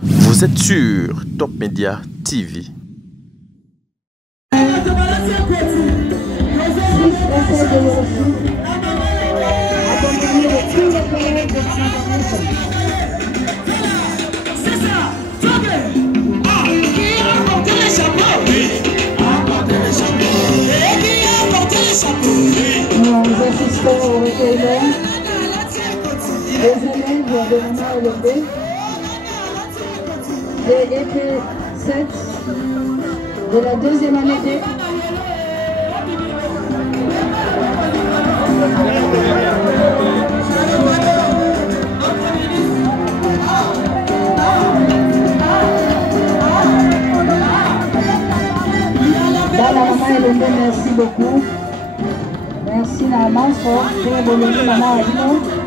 Vous êtes sur Top Media TV. Nous assistons au recueillement des élèves de Maman Olombe. Des EP7 de la deuxième année D. Dala Maman Olombe, merci beaucoup. Merci Naman fort pour le Maman Olombe.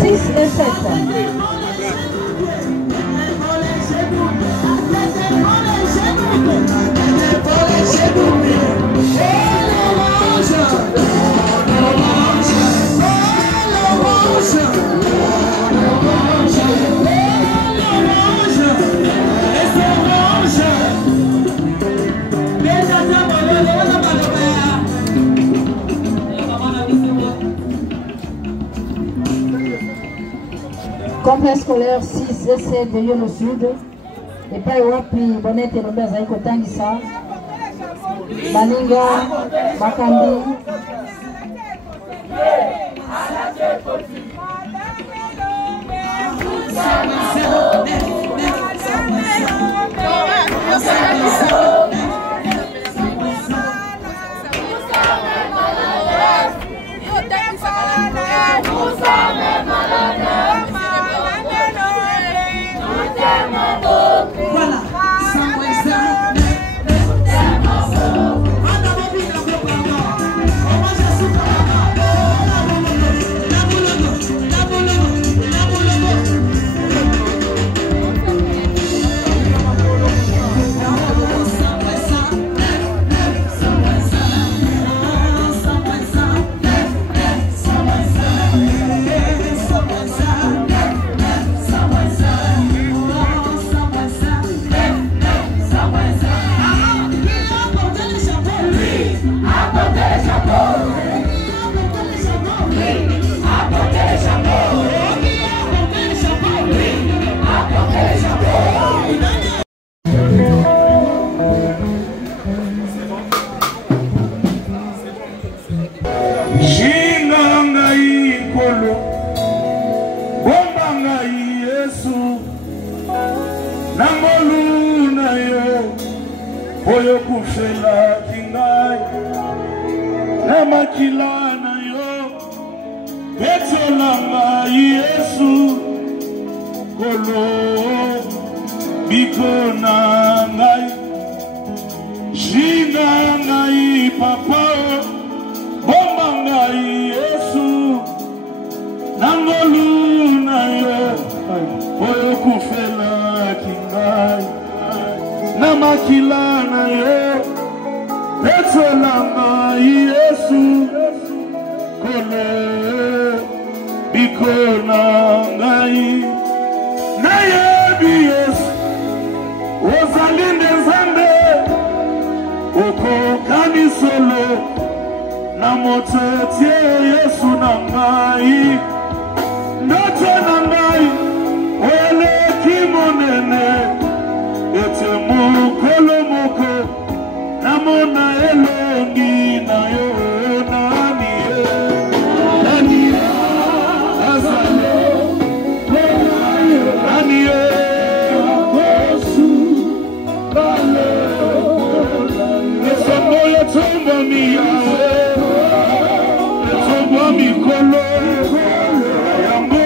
6 et 7. Complexe scolaire 6 et 7 de Yono Sud. Et pas Wapi, Bonnet et Robert Zaïko Tangisa. Baninga, Makambi. Oyo kufela kingai Lama kilana yo Betolanga Yesu Kolo Bikona ngai Jina ngai papa Bomba ngai Yesu Nangolu na yo Oyo kufela kingai Namakilana ye Betolanga Yesu Kole Bikona ngai Naye bi Yesu Ozalinde zande Oko kanisolo Namotetie Yesu na ngai Ndote na ngai Wele kimonene Ete mukolo muko Namona elongi na yo Nani Azale Nani Akosu Bale Nesombo ya tumbo mi yawe Nesombo mi kolo Yambo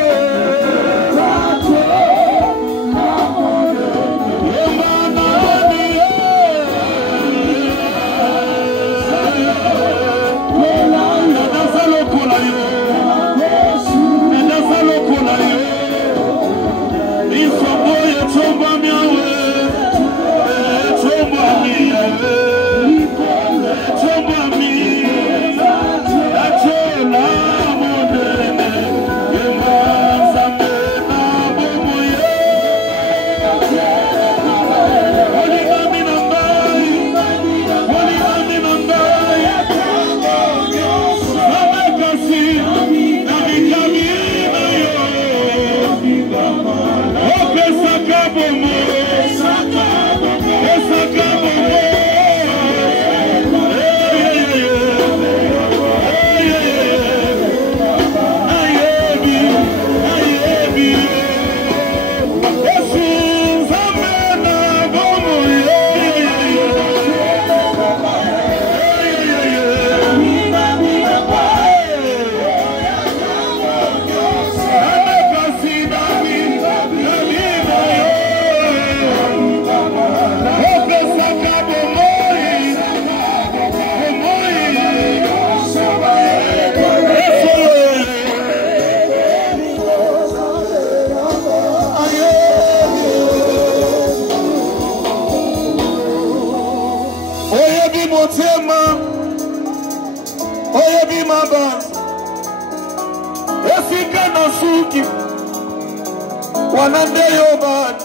Wanandeyo bad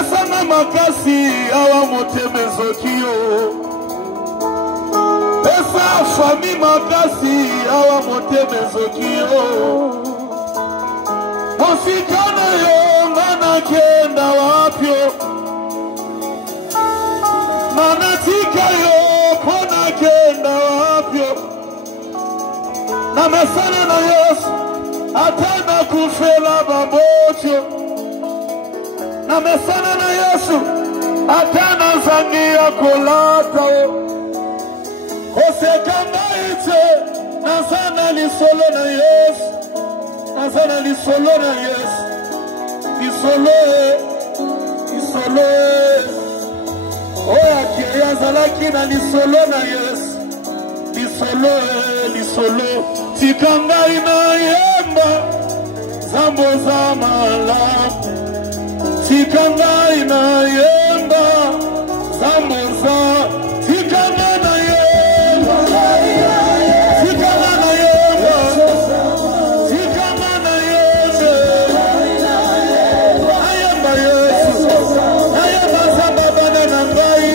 Esana makasi awa motemezo kiyo Esa fami makasi awa motemezo kiyo Osikana yo ngana kenda wapyo Manatika yo kona kenda wapyo Na mesana na Yesu Atana kufela babocho Na mesana na Yesu Atana zangia kolata Kosekanga ite Nazana li solo na Yesu Nazana li solo na Yesu Li solo Oya kiria zalaki na li solo na Yesu Li solo Tikanga ina yemba Zambo za malamu Tikanga ina yemba Zambo za Tikanga na yemba Tikanga na yemba Tikanga na yemba Ayemba Yesu Ayemba zamba bana na ngai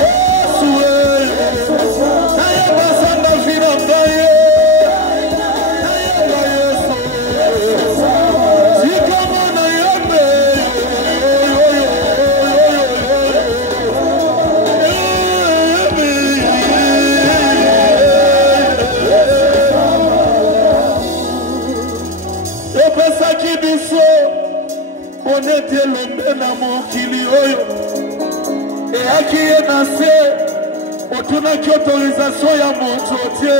Yesu Ayemba zamba vina ngai Ayemba Yesu Tikanga na yemba Onete lombe na mokili oyo E aki ye nase Otuna ki autorisation ya mototie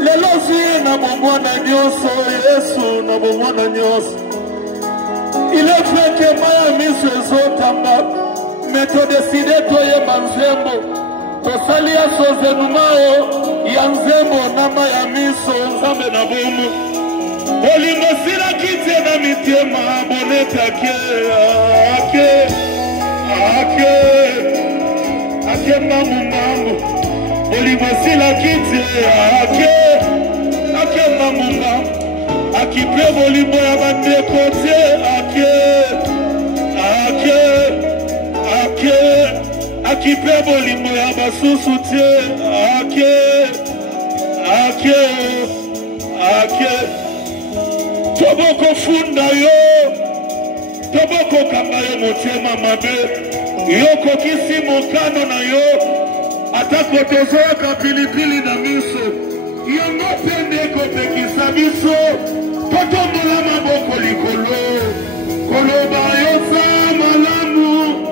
Lelo ziye na bomwana nyoso Yesu na bomwana nyoso Il est fait que maya miso ezotamba Meto deside toye manzembo Tosalia sozenumao Ya nzembo na maya miso Nzambe na bomu Olingo sila kite na mitema bonete ake mamu Olingo sila kite ake mamu Akipe bolimbo ya bande kote Akipe bolimbo ya basusu te Toboko funda yo Toboko kanga yo motema mabe Yoko kisi mokano na yo Atako tozoka pilipili na miso Yongo pende kopekisa biso Totombola maboko likolo Koloba yosa malamu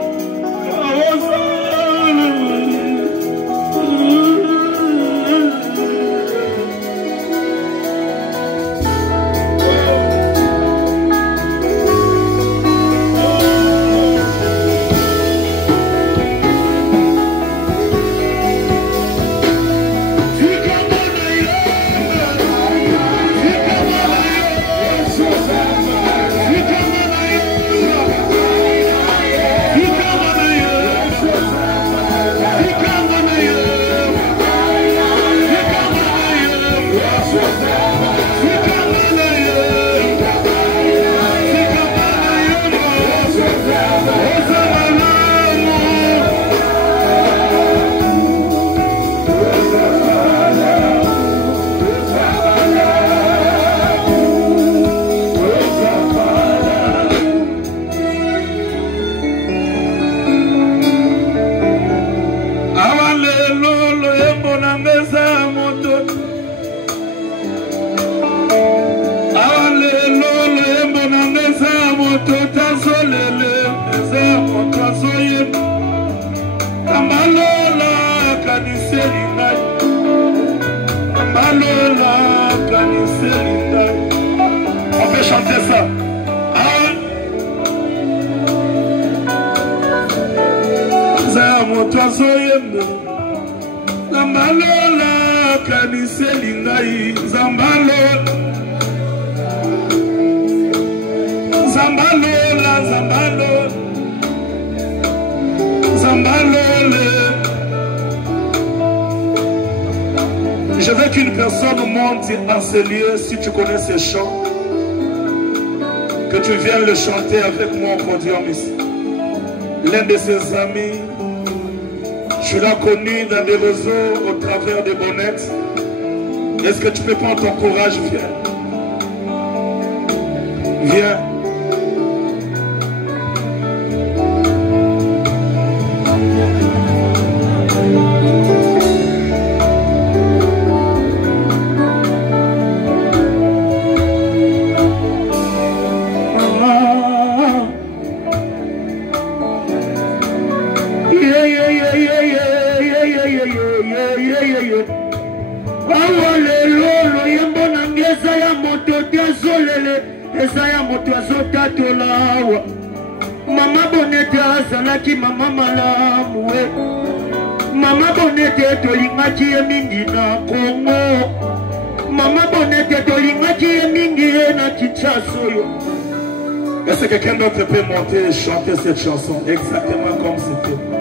On fait chanter ça. Zambalola kaniseli ngai Zambalola Je veux qu'une personne monte à ce lieu, si tu connais ces chants, que tu viennes le chanter avec moi au podium ici. L'un de ses amis, je l'ai connu dans des réseaux au travers des bonnettes. Est-ce que tu peux prendre ton courage, viens? Viens. Mama bonete azalaki mama malamu we. Mama bonete tolingaki ye mingi na Congo. Mama bonete tolingaki ye mingi na Kinshasa oyo. Est-ce que quelqu'un d'autre peut monter et chanter cette chanson exactement comme c'était?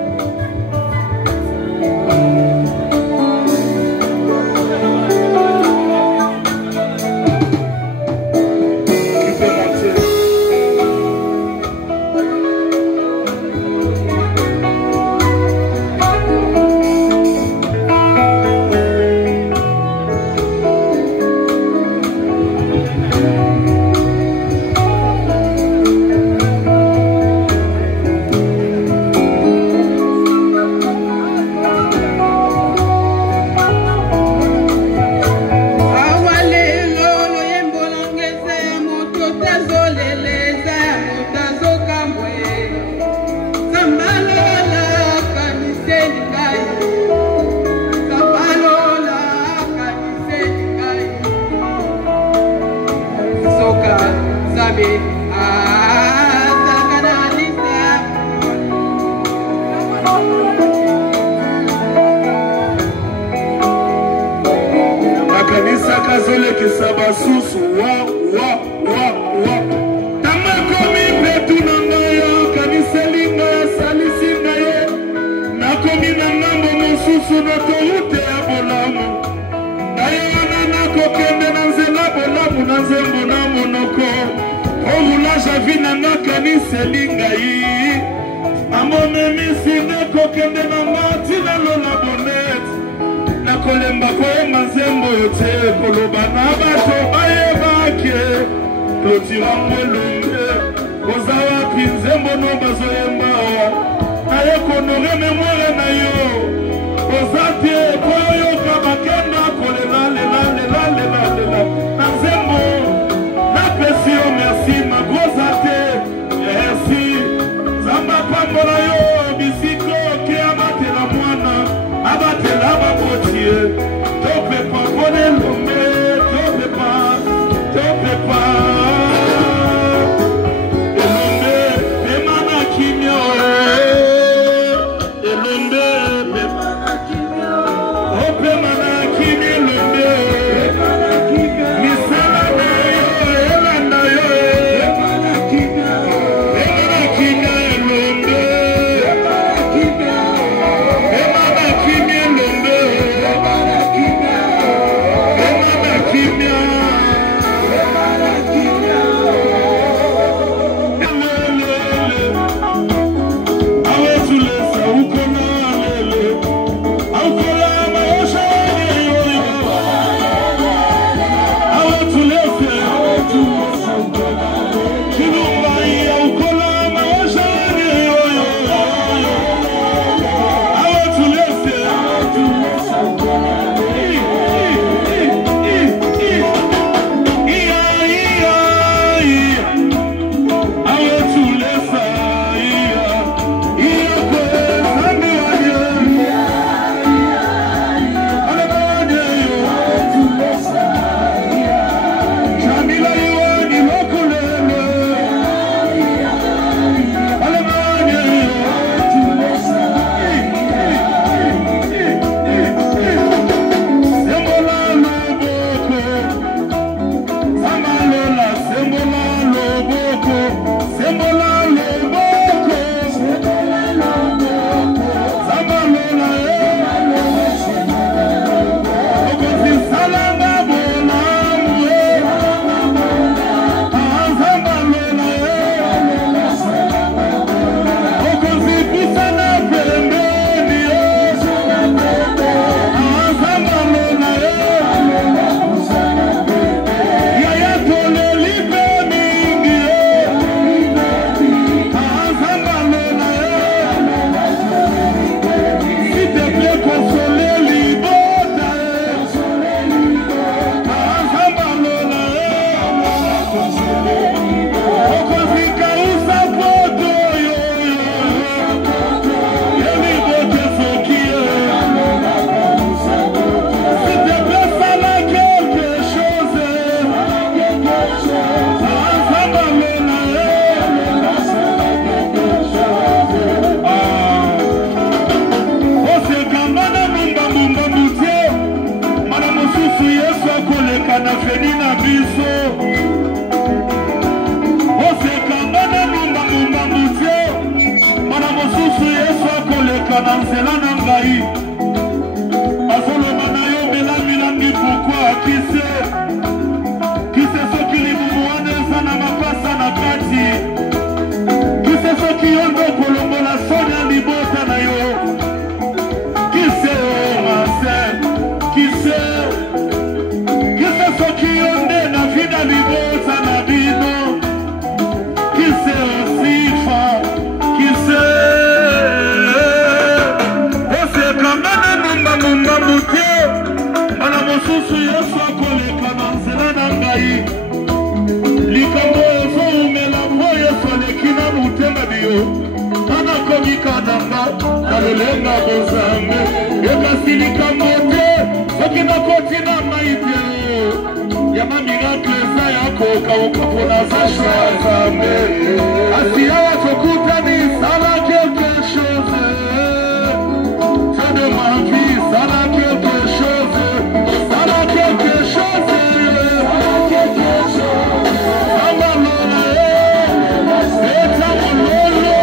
koleka na nzela na ngai azoloba na yo melamilangi pourkui kise soki libumu wana eza na mapasa na kati kise soki yo ndo kolongola soni ya libota na yo kise mase kise soki yo nde na vina libota na bino kise osifa kise osekangana numba mute bana mosusu yesu akoleka na nzela na ngai likambo ezoumela mpo yesu aleki na motema biyo ana komikananga na lolenga bozambe ekasi likambo te soki nakoti na mai te yama miracle eza ya kokauka mpona zasha nzambe asi awa tokutani sala quelque chose fin de ma vie sala quelque chose sala quelque chose samalona eta mololo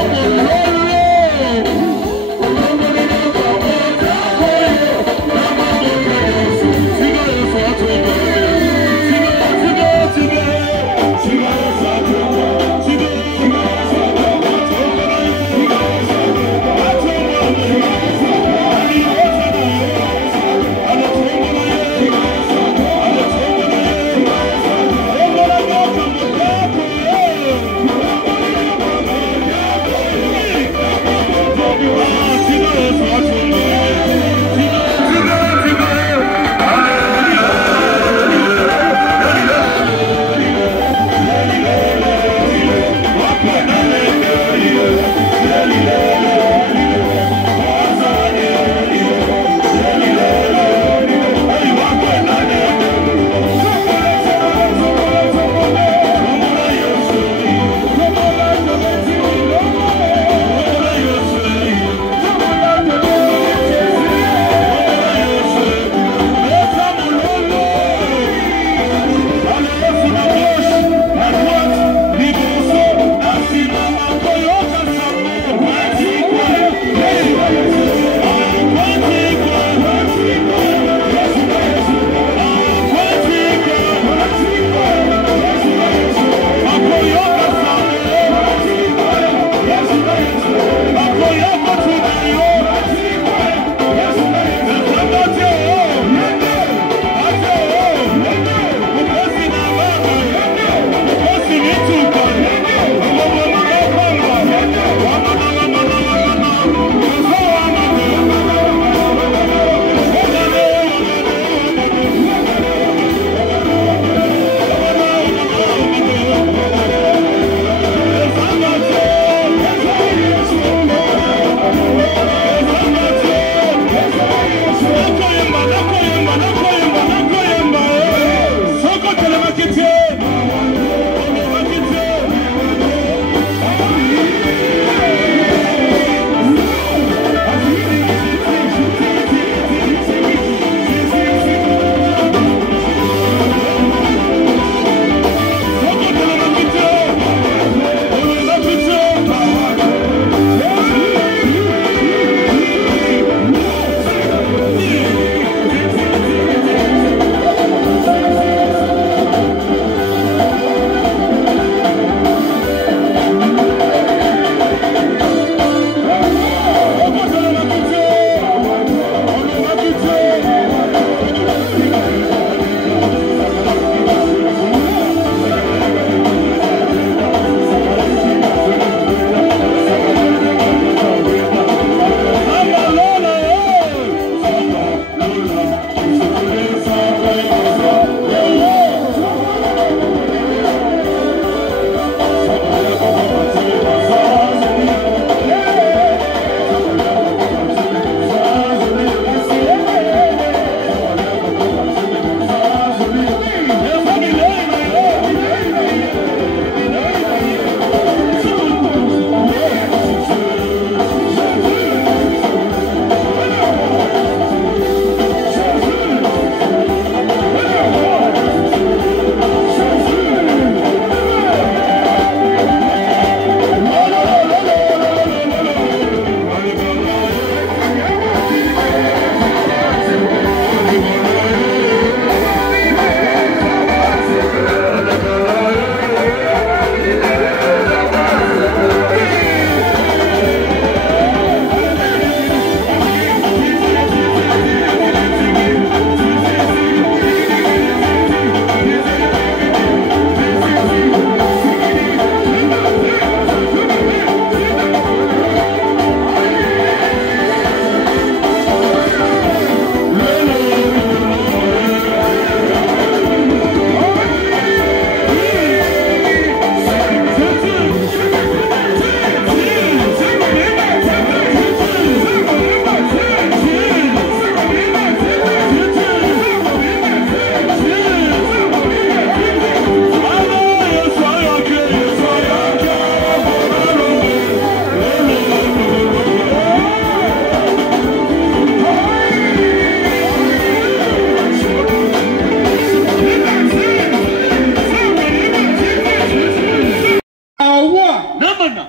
non.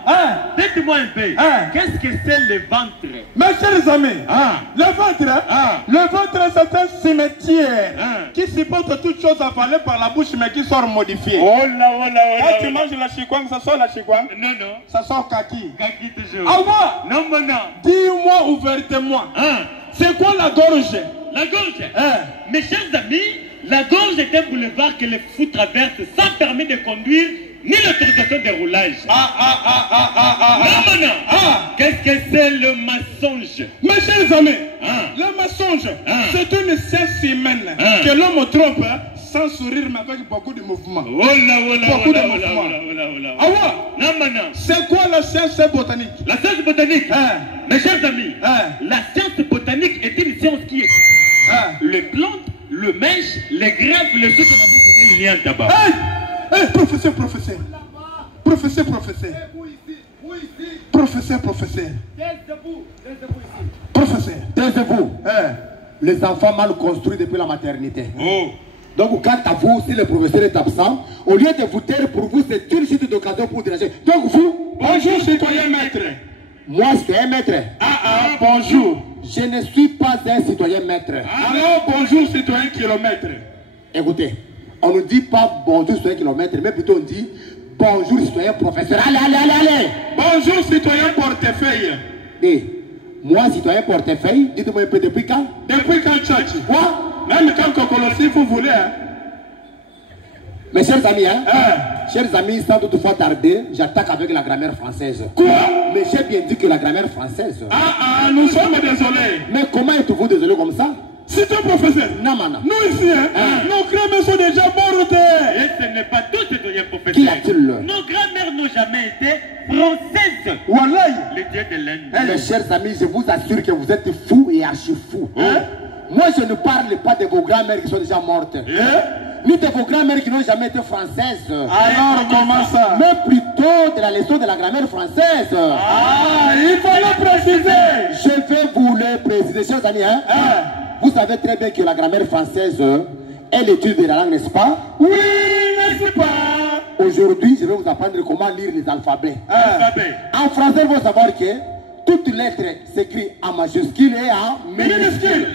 Dites-moi un peu. Qu'est-ce que c'est le ventre? Mes chers amis, le ventre c'est un cimetière qui supporte toutes choses avalées par la bouche mais qui sort modifié. Oh là, oh là, oh là. Quand tu manges la chikwang, ça sort la chikwang? Non, non. Ça sort kaki. Kaki toujours. Awa, non, non, non. dis-moi ouvertement. C'est quoi la gorge? La gorge? Mes chers amis, la gorge est un boulevard que les fous traversent sans permis de conduire ni l'autorisation de roulage. Non, non, non. Qu'est-ce que c'est le mensonge? Mes chers amis, le mensonge, c'est une science humaine que l'homme trompe sans sourire mais avec beaucoup de mouvements. Oh là, oh là, beaucoup oh là, de oh là, mouvements. oh là, oh là, oh là. Awa, non, non, non. c'est quoi la science botanique? La science botanique, mes chers amis, la science botanique est une science qui est les plantes, le mèche, les greffes, le sucre, le lien tabac. Professeur. Taisez-vous. Les enfants mal construits depuis la maternité. Donc, quant à vous, si le professeur est absent, au lieu de vous taire, pour vous, c'est une chute d'occasion pour déranger. Donc, vous, bonjour, citoyen maître. Moi, citoyen maître. Bonjour. Je ne suis pas un citoyen maître. Alors, bonjour, citoyen kilomètre. Écoutez, on ne dit pas bonjour, citoyen kilomètre, mais plutôt on dit bonjour, citoyen professeur. Allez. Bonjour, citoyen portefeuille. Et moi, citoyen portefeuille, dites-moi un peu depuis quand? Depuis quand, Tchatchi? Quoi? Même quand Kokolo, si vous voulez. Mes chers amis, chers amis, sans toutefois tarder, j'attaque avec la grammaire française. Quoi? Mais j'ai bien dit que la grammaire française. Nous sommes désolés. Mais comment êtes-vous désolé comme ça? C'est un professeur. Non, maman. Nous ici, nos grammaires sont déjà mortes. Et ce n'est pas tout, citoyen professeur. Qui a-t-il? Nos grands-mères n'ont jamais été françaises. Wallahi. Les dieux de l'Inde. Mes chers amis, je vous assure que vous êtes fous et archi-fous. Moi, je ne parle pas de vos grands-mères qui sont déjà mortes. Ni de vos grands-mères qui n'ont jamais été françaises. Alors, comment ça? Mais plutôt de la leçon de la grammaire française. Il faut le préciser. Je vais vous le préciser, chers amis. Vous savez très bien que la grammaire française est l'étude de la langue, n'est-ce pas? Oui, n'est-ce pas? Aujourd'hui, je vais vous apprendre comment lire les alphabets. En français, il faut savoir que toutes lettres s'écrivent en majuscule et en minuscule.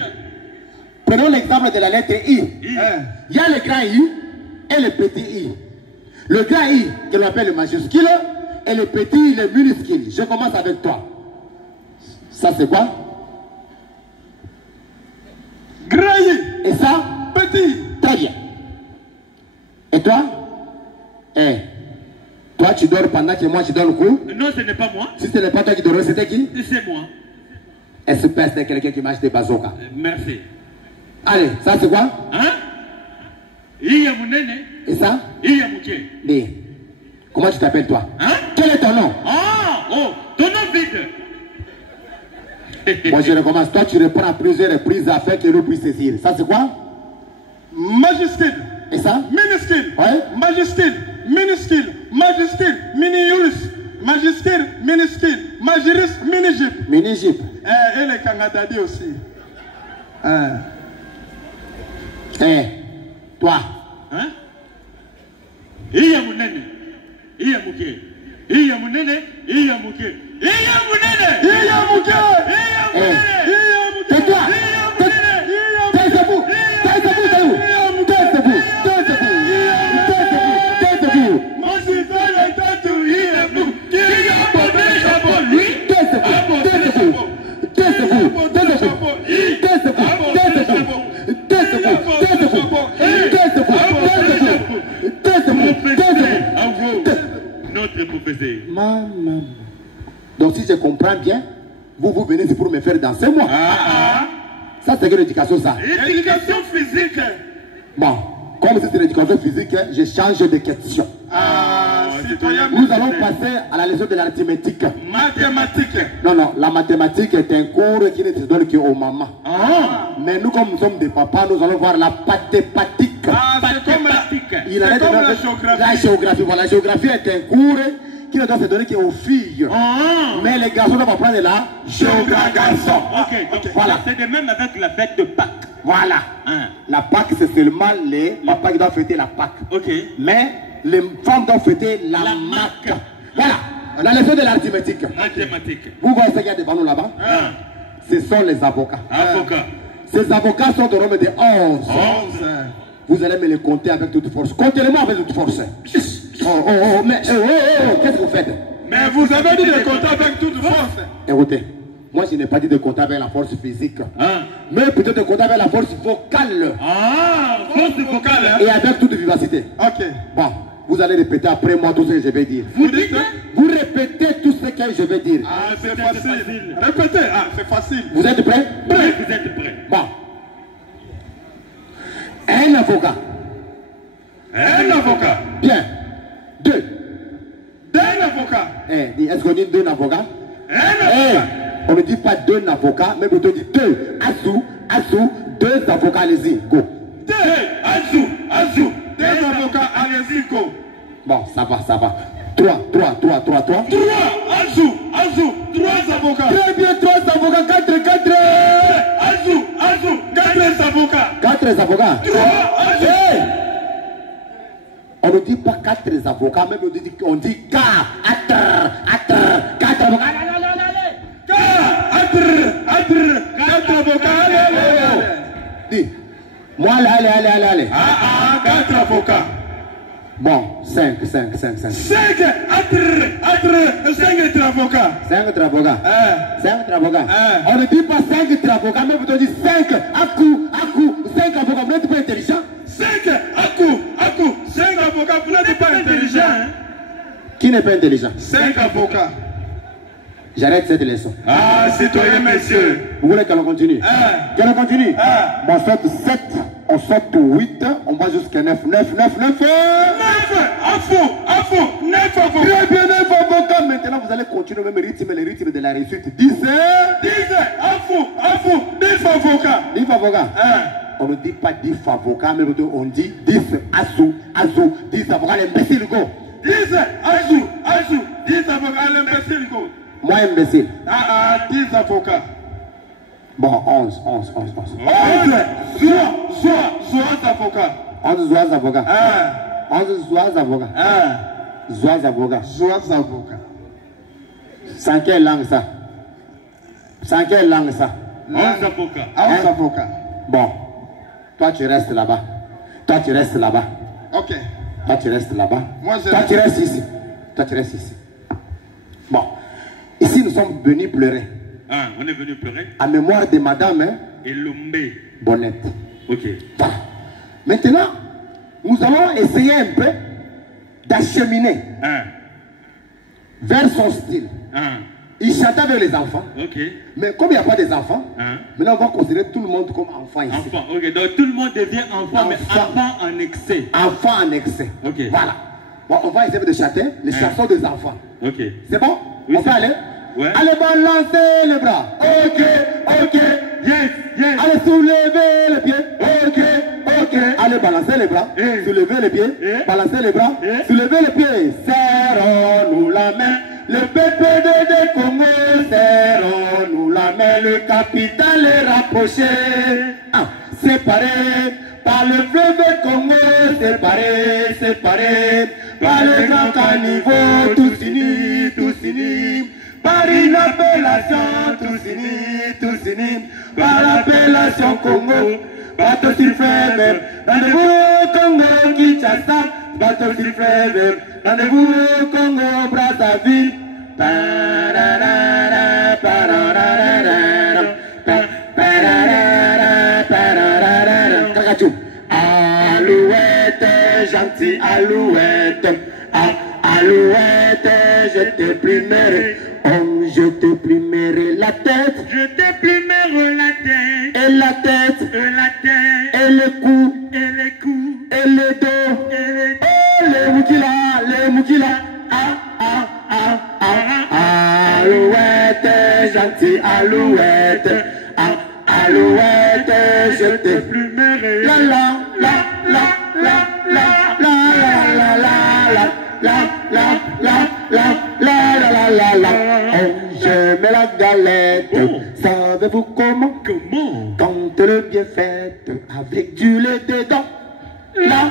Prenons l'exemple de la lettre I. Il y a le grand I et le petit I. Le grand I, que l'on appelle le majuscule, et le petit I, le minuscule. Je commence avec toi. Ça, c'est quoi? Grand I. Et ça? Petit. Très bien. Et toi? Toi, tu dors pendant que moi, je dors le coup? Non, ce n'est pas moi. Si ce n'est pas toi qui dormais, c'était qui? C'est moi. Espèce de quelqu'un qui mange des bazookas. Merci. Allez, ça c'est quoi? Il Mounene. Et ça? Il Mouké. Mais, comment tu t'appelles toi? Quel est ton nom? Ton nom vide. Moi je recommence. Toi tu reprends à plusieurs reprises afin que nous puissions saisir. Ça c'est quoi? Majuscule. Et ça? Minuscule. Ouais. Majuscule. Minuscule. Majuscule. Mini-urus. Majuscule. Minuscule. Majurus. Mini-jip. Mini-jip. Et les Kangadadi aussi. Toi. Il Mounene. Il Mouké. Il Mounene. Il Mouké. Il Mounene. Il Mouké. Tais-toi. Taisez-vous. Taisez-vous. Taisez-vous. Taisez-vous. Mon citoyen est tout. Il est fou. Qui a abonné le chapeau, lui? Taisez-vous. Notre professeur. Maman. Donc si je comprends bien, vous venez ici pour me faire danser moi. Ça c'est quelle éducation ça? Éducation physique. Bon, comme c'est l'éducation physique, je change de question. Nous allons passer à la leçon de l'arithmétique. Mathématiques. Non, la mathématique est un cours qui ne se donne qu'aux mamans. Mais nous, comme nous sommes des papas, nous allons voir la pathépatique. C'est comme la géographie. La géographie, voilà. La géographie est un cours qui ne doit se donner qu'aux filles. Mais les garçons doivent apprendre la géographie. Ok, voilà. C'est de même avec la fête de Pâques. Voilà. La Pâques, c'est seulement les papas qui doivent fêter la Pâques. Ok. Mais les femmes doivent fêter la Mac. Voilà. La leçon de l'arithmétique. Vous voyez ce qu'il y a devant nous là-bas? Ce sont les avocats. Ces avocats sont de nombre de 11. Vous allez me les compter avec toute force. Comptez-les-moi avec toute force. Qu'est-ce que vous faites? Mais vous avez dit de compter avec toute force. Écoutez, moi je n'ai pas dit de compter avec la force physique, mais plutôt de compter avec la force vocale. Force vocale. Et avec toute vivacité. Ok. Bon, vous allez répéter après moi tout ce que je vais dire. Vous dites? Vous répétez tout ce que je vais dire. C'est facile. Répétez. C'est facile. Vous êtes prêts? Oui, vous êtes prêts. Bon. Un avocat. Bien. Deux avocats. Est-ce qu'on dit deux avocats? On ne dit pas deux avocats, mais plutôt dit deux. Azou, deux avocats, allez-y, go. Azou, deux avocats, allez-y, go. Bon, ça va. Trois. Azou, trois avocats. Très bien, trois avocats, quatre. Azou, quatre avocats. Quatre avocats. Trois, on ne dit pas quatre avocats, même on dit quatre avocats. Quatre avocats. Dis, moi allez. Quatre avocats. Bon, cinq avocats. Cinq avocats. On ne dit pas cinq avocats, mais vous dites cinq cinq avocats. Vous n'êtes pas intelligent. Cinq avocats, vous n'êtes pas intelligent. Qui n'est pas intelligent? Cinq avocats. J'arrête cette leçon. Citoyen, messieurs. Vous voulez qu'elle continue? Qu'elle continue? On saute 7, on saute 8, on va jusqu'à 9. 9 avocats. Très bien, 9 avocats. Maintenant, vous allez continuer le même rythme, le rythme de la réussite. 10 avocats. 10 avocats. On ne dit pas 10 avocats, mais on dit 10 azou, 10 avocats, l'imbécile, go. 10 azou, 10 avocats, l'imbécile, go. Moi, imbécile. 10 avocats. Bon, 11. 11 avocats. 11 avocats. 11 avocats. Sans quelle langue ça? 11 avocats. Bon, toi tu restes là-bas. Ok. Toi tu restes là-bas. Tu restes ici. Bon, ici nous sommes venus pleurer. On est venu pleurer. À mémoire de madame Elombe Bonnette. Ok. Voilà. Maintenant, nous allons essayer un peu d'acheminer vers son style. Il chantait avec les enfants. Ok. Mais comme il n'y a pas des enfants, maintenant on va considérer tout le monde comme enfant ici. Enfant, ok. Donc tout le monde devient enfant, mais enfant en excès. Enfant en excès. Ok. Voilà. Bon, on va essayer de chanter les chansons des enfants. Ok. C'est bon? Oui, on peut aller? Ouais. Allez balancer les bras. Ok. Yes. Allez soulever les pieds. Ok. Allez balancer les bras. Soulever les pieds. Balancer les bras. Soulever les pieds. Serrons-nous la main. Le peuple de Congo, serrons-nous la main. Le capital est rapproché. Séparé par le fleuve Congo. Séparé par le grand caniveau. Tous unis. Par une appellation, tous unis, par l'appellation Congo, bateau sur fleuve, rendez-vous Congo, Kinshasa, bateau sur fleuve, rendez-vous Congo, Brazzaville. Alouette, gentil alouette, alouette, je te plumerai. Je te plumerai la tête. Je te plumerai la tête. Et la tête. Et le cou. Et le dos. Oh, les moukila. Alouette, gentil alouette. Alouette, je te plumerai. La. Je mets la galette. Savez-vous comment? Quand le bien fait avec du lait dedans. La.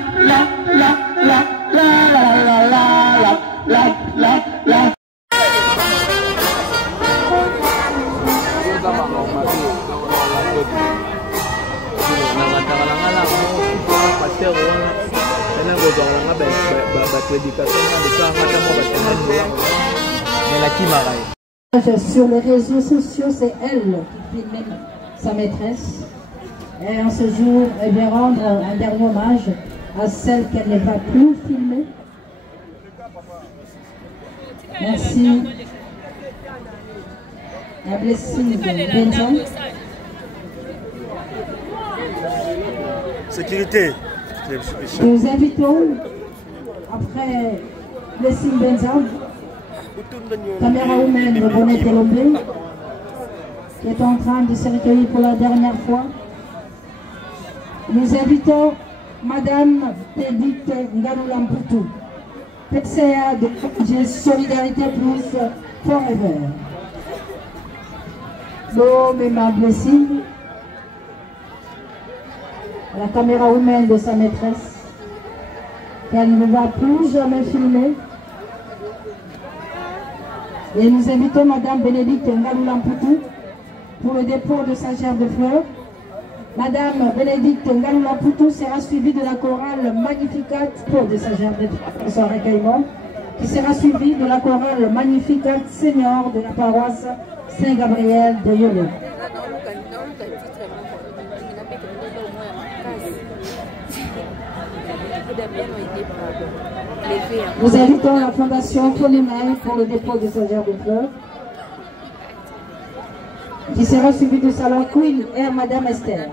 prédication de ça mais la qui m'arrête. Sur les réseaux sociaux, c'est elle qui filme sa maîtresse. Et en ce jour, elle vient rendre un dernier hommage à celle qu'elle ne va plus filmer. Merci. La blessing de Benjamin. Sécurité. Nous invitons, après blessing Benjamin, camérawoman Bonnet Elombe, qui est en train de se recueillir pour la dernière fois. Nous invitons Madame Edith Ngaloulamputu, PCA de Solidarité Plus Forever. L'homme et ma blessing, la caméra humaine de sa maîtresse, qu'elle ne va plus jamais filmer. Et nous invitons Madame Bénédicte Ngaloulamputu pour le dépôt de sa gerbe de fleurs. Madame Bénédicte Ngaloulamputu sera suivie de la chorale Magnificat pour de sa gerbe de fleurs pour son recueillement, qui sera suivie de la chorale Magnificat Senior de la paroisse Saint-Gabriel de Yolo. Nous invitons la Fondation Polymer pour le dépôt de sa gerbe de fleurs, qui sera suivi du salon Queen et à Madame Esther.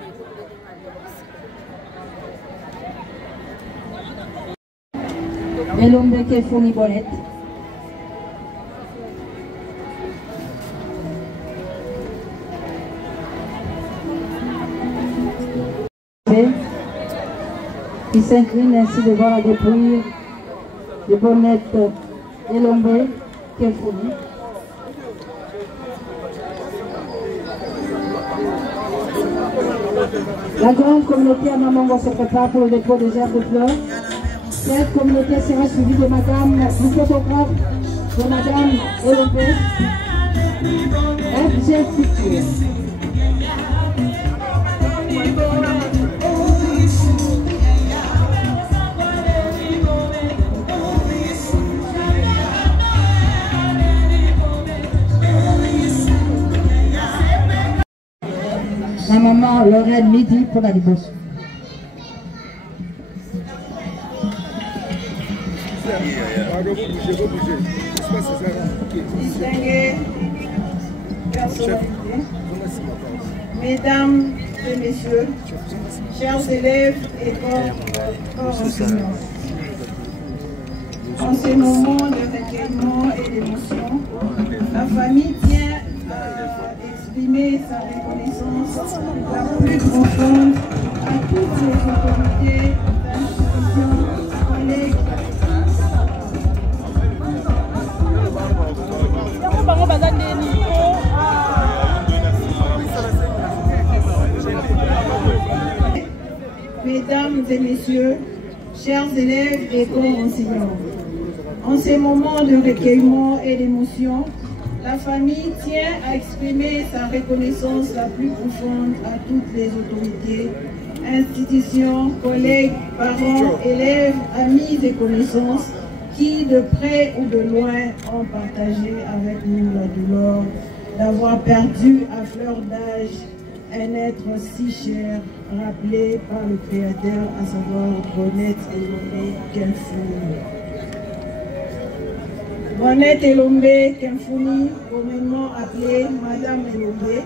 Elombe Kefoni Bonnet. Qui s'incline ainsi devant la dépouille de Bonnet Elombe Kefoni. La grande communauté à Mamango se prépare pour le dépôt des gerbes de fleurs. Cette communauté sera suivie de Madame, du photographe de Madame Elombe, FG Futur. La maman Lorraine Midi pour la débauche. Distingués personnalités, mesdames et messieurs, chers élèves et corps enseignants, en ces moments de recueillement et d'émotion, la famille tient à exprimer sa reconnaissance la plus profonde à toutes les autorités, institutions, collègues. Mesdames et messieurs, chers élèves et co-enseignants, en ces moments de recueillement et d'émotion, la famille tient à exprimer sa reconnaissance la plus profonde à toutes les autorités, institutions, collègues, parents, élèves, amis et connaissances qui, de près ou de loin, ont partagé avec nous la douleur d'avoir perdu à fleur d'âge un être si cher, rappelé par le Créateur, à savoir Bonnet Elombe Kemfouni. Bonnet Elombe Kemfouni, communément appelée Madame Elombe,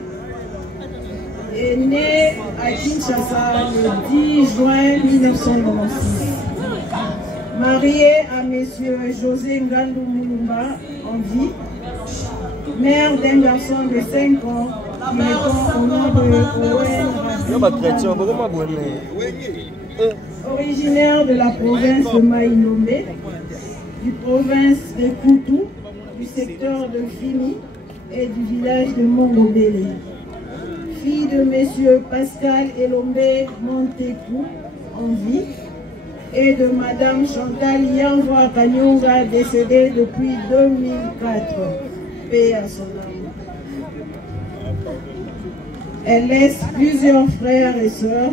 est née à Kinshasa le 10 juin 1996. Mariée à Monsieur José Ngandou Moulumba en vie, mère d'un garçon de 5 ans, qui répond au nom de Owen, originaire de la province de Maïnombe, du province de Koutou, du secteur de Fini et du village de Mongobélé. Fille de Monsieur Pascal Elombe Montekou en vie et de Madame Chantal Yanvoa Kanyonga, décédée depuis 2004. Paix à son âme. Elle laisse plusieurs frères et sœurs.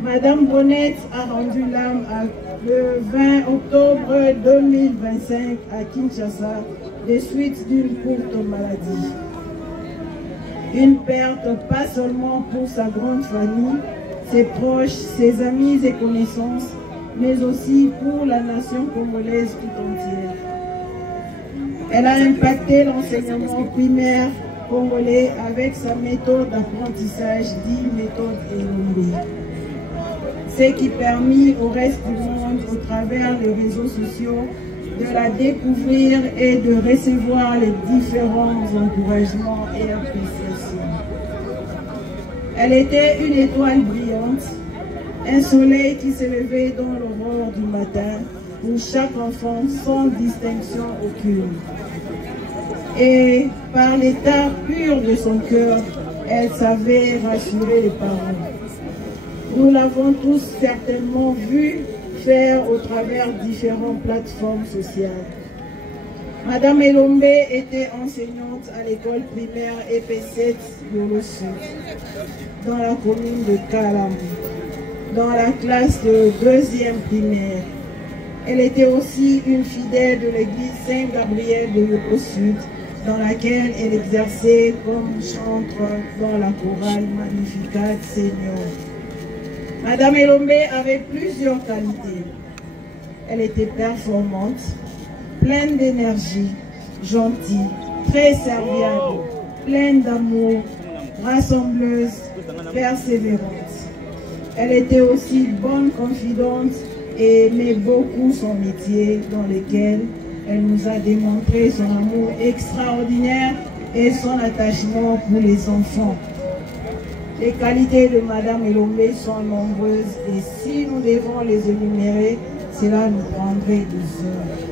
Madame Bonnet a rendu l'âme à le 20 octobre 2025 à Kinshasa des suites d'une courte maladie. Une perte pas seulement pour sa grande famille, ses proches, ses amis et connaissances, mais aussi pour la nation congolaise tout entière. Elle a impacté l'enseignement primaire congolais avec sa méthode d'apprentissage dite méthode Elombe. Ce qui permet au reste du monde, au travers des réseaux sociaux, de la découvrir et de recevoir les différents encouragements et appréciations. Elle était une étoile brillante, un soleil qui se levait dans l'aurore du matin pour chaque enfant sans distinction aucune. Et par l'état pur de son cœur, elle savait rassurer les parents. Nous l'avons tous certainement vu faire au travers différentes plateformes sociales. Madame Elombe était enseignante à l'école primaire EP7 de Sud, dans la commune de Kalambo, dans la classe de 2e primaire. Elle était aussi une fidèle de l'église Saint-Gabriel de Yoko Sud, dans laquelle elle exerçait comme chantre dans la chorale Magnificat Seigneur. Madame Elombe avait plusieurs qualités. Elle était performante, pleine d'énergie, gentille, très serviable, pleine d'amour, rassembleuse, persévérante. Elle était aussi bonne confidente et aimait beaucoup son métier dans lequel elle nous a démontré son amour extraordinaire et son attachement pour les enfants. Les qualités de Madame Elombe sont nombreuses et si nous devons les énumérer, cela nous prendrait 2 heures.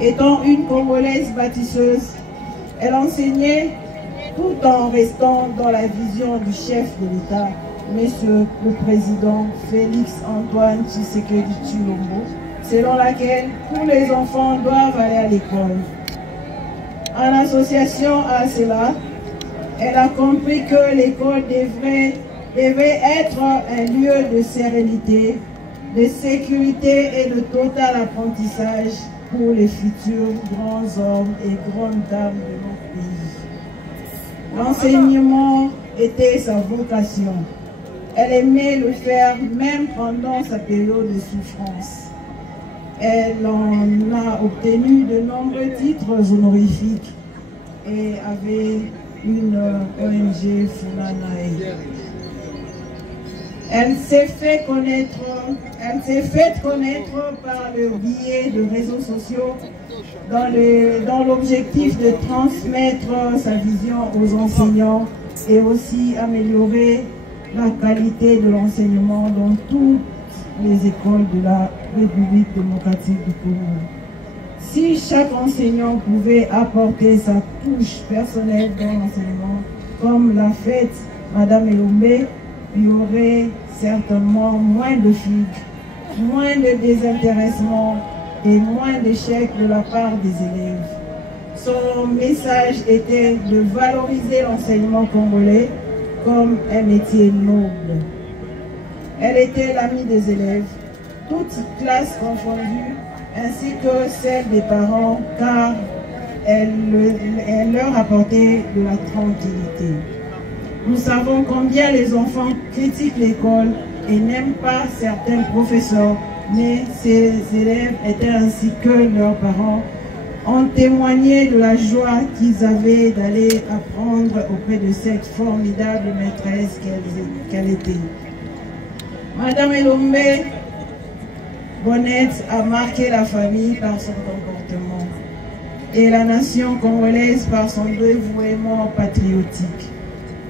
Étant une Congolaise bâtisseuse, elle enseignait tout en restant dans la vision du chef de l'État, Monsieur le Président Félix Antoine Tshisekedi Tshilombo, selon laquelle tous les enfants doivent aller à l'école. En association à cela, elle a compris que l'école devait être un lieu de sérénité, de sécurité et de total apprentissage pour les futurs grands hommes et grandes dames de notre pays. L'enseignement était sa vocation. Elle aimait le faire même pendant sa période de souffrance. Elle en a obtenu de nombreux titres honorifiques et avait une ONG Funanae. Elle s'est fait connaître par le biais de réseaux sociaux dans l'objectif de transmettre sa vision aux enseignants et aussi améliorer la qualité de l'enseignement dans toutes les écoles de la République démocratique du Congo. Si chaque enseignant pouvait apporter sa touche personnelle dans l'enseignement, comme l'a fait Madame Elombe, il y aurait certainement moins de fugues, moins de désintéressement et moins d'échecs de la part des élèves. Son message était de valoriser l'enseignement congolais comme un métier noble. Elle était l'amie des élèves, toutes classes confondues, ainsi que celle des parents, car elle leur apportait de la tranquillité. Nous savons combien les enfants critiquent l'école et n'aiment pas certains professeurs, mais ces élèves étaient ainsi que leurs parents ont témoigné de la joie qu'ils avaient d'aller apprendre auprès de cette formidable maîtresse qu'elle était. Madame Elombe Bonnette a marqué la famille par son comportement et la nation congolaise par son dévouement patriotique.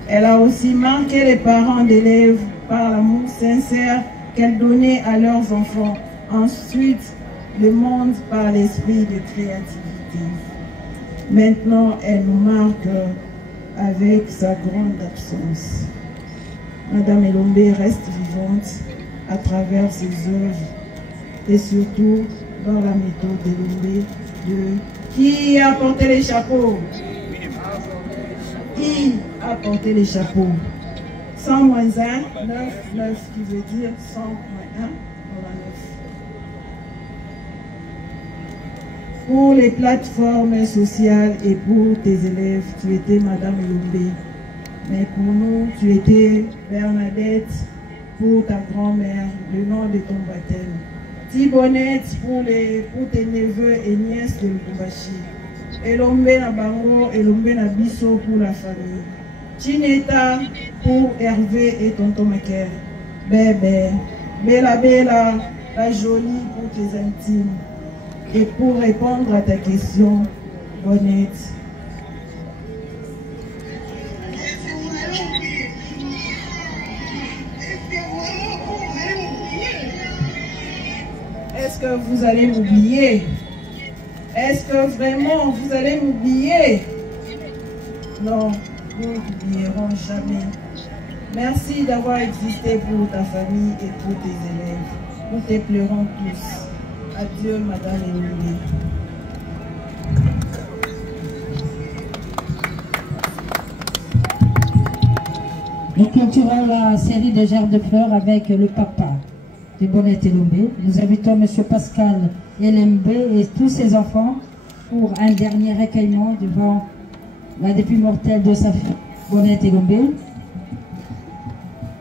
Elle a aussi marqué les parents d'élèves par l'amour sincère qu'elle donnait à leurs enfants. Ensuite, le monde par l'esprit de créativité. Maintenant, elle nous marque avec sa grande absence. Madame Elombe reste vivante à travers ses œuvres et surtout dans la méthode Elombe de qui a porté les chapeaux. Qui a porté les chapeaux. 100 moins 1, 9, 9, qui veut dire 100 moins 1, on a 9. Pour les plateformes sociales et pour tes élèves, tu étais Madame Elombe. Mais pour nous, tu étais Bernadette pour ta grand-mère, le nom de ton baptême. Thibonette pour tes neveux et nièces de Lubumbashi. Elombe na bango, Elombe na biso pour la famille. Chineta pour Hervé et tonton Maker. Bébé, Bella Bella, la jolie pour tes intimes. Et pour répondre à ta question, Bonnette. Est-ce que vous allez m'oublier? Est-ce que vraiment vous allez m'oublier? Non, nous ne t'oublierons jamais. Merci d'avoir existé pour ta famille et pour tes élèves. Nous te pleurons tous. Adieu, Madame Émilie. Nous clôturons la série de gerbes de fleurs avec le papa de Bonnette Elombe. Nous invitons M. Pascal Elombe et tous ses enfants pour un dernier recueillement devant la dépouille mortelle de sa fille Bonnette Elombe.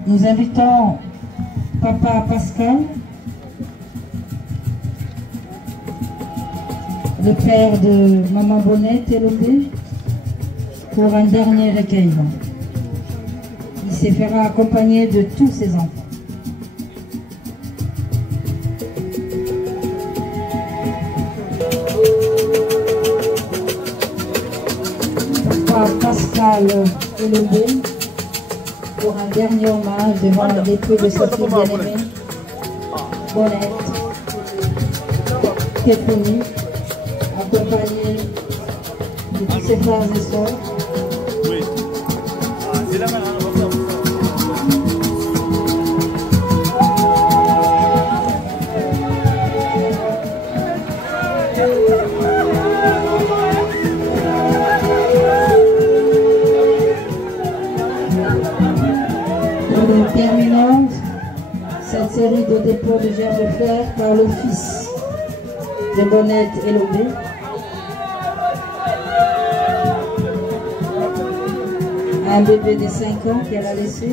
Nous invitons papa Pascal, le père de maman Bonnette Elombe, pour un dernier recueillement. Il se fera accompagner de tous ses enfants. Papa Pascal Elombe pour un dernier hommage devant la dépouille de sa fille bien-aimée Bonnette, qui est venue accompagné de tous ses frères et sœurs. Oui. C'est la main. Nous terminons cette série de dépôts de gerbes de fleurs par le fils de Bonnette Elombe. Un bébé de 5 ans qu'elle a laissé.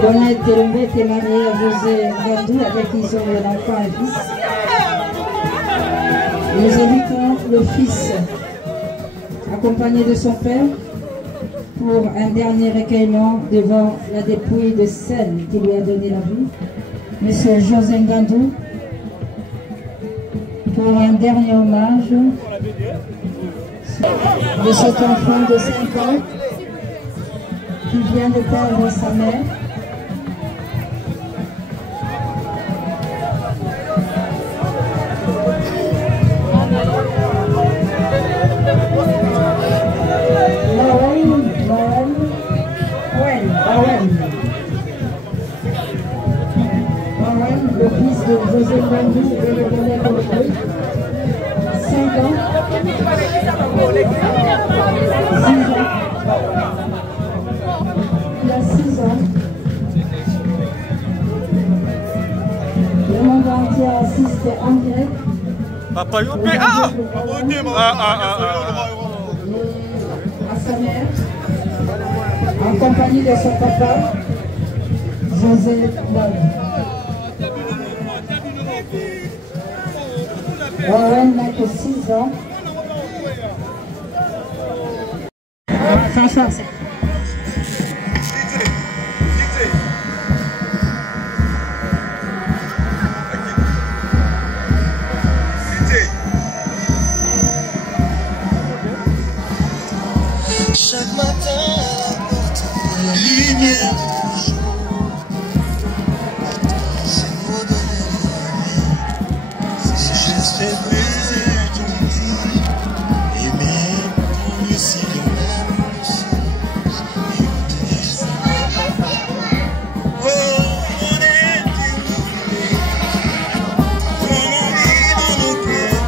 Bonnette Elombe était mariée à José Gandou, avec qui ils ont eu un enfant et un fils. Nous invitons le fils, accompagné de son père, pour un dernier recueillement devant la dépouille de celle qui lui a donné la vie, M. José Gandou, pour un dernier hommage de cet enfant de 5 ans qui vient de perdre sa mère. Le fils de José Gandou et le Bonnette Elombe, 5 ans, 6 ans, il a 6 ans. Le monde entier assiste en direct. Papa Yopé, à sa mère, en compagnie de son papa, José Gandou. Warren n'a que 6 ans. François, c'est... Chaque matin à la porte de la lumière du jour, c'est pour donner la vie. Si j'espère briser ton vie, aimer pour le ciel même, et au oh, on est déroulé, on vit dans nos cœurs.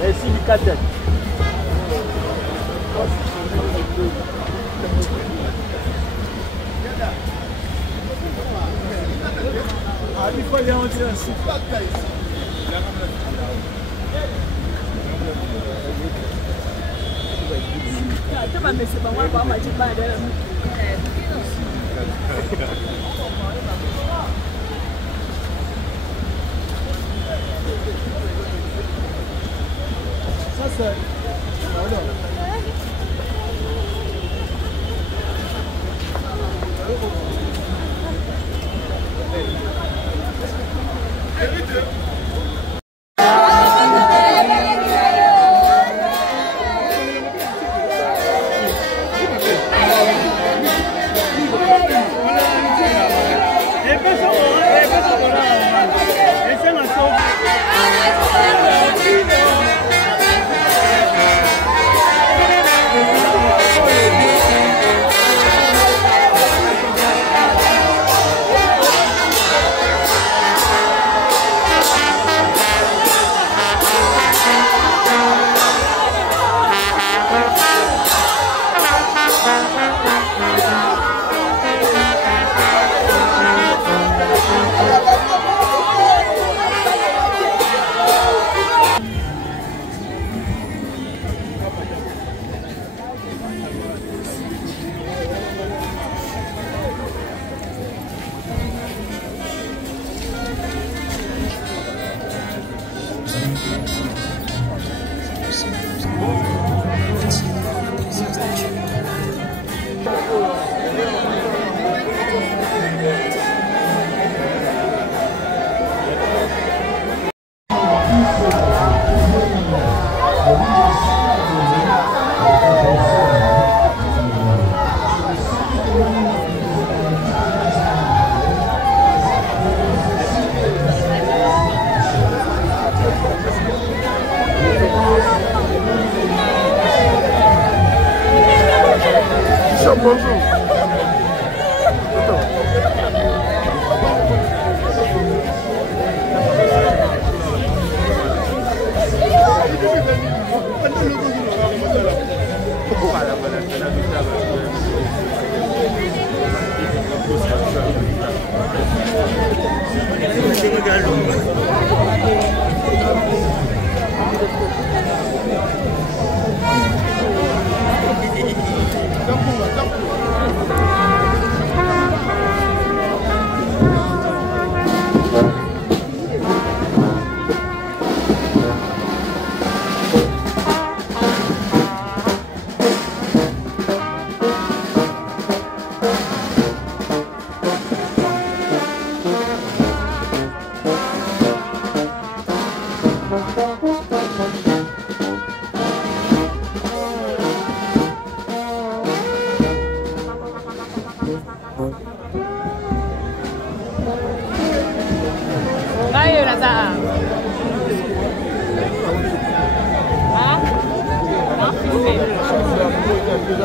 Merci du capitaine. Il faut aller en direction. Ça c'est...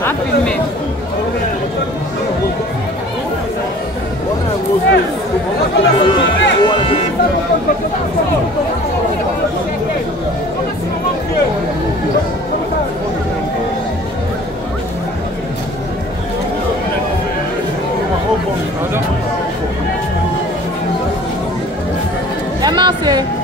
À filmer. Merci.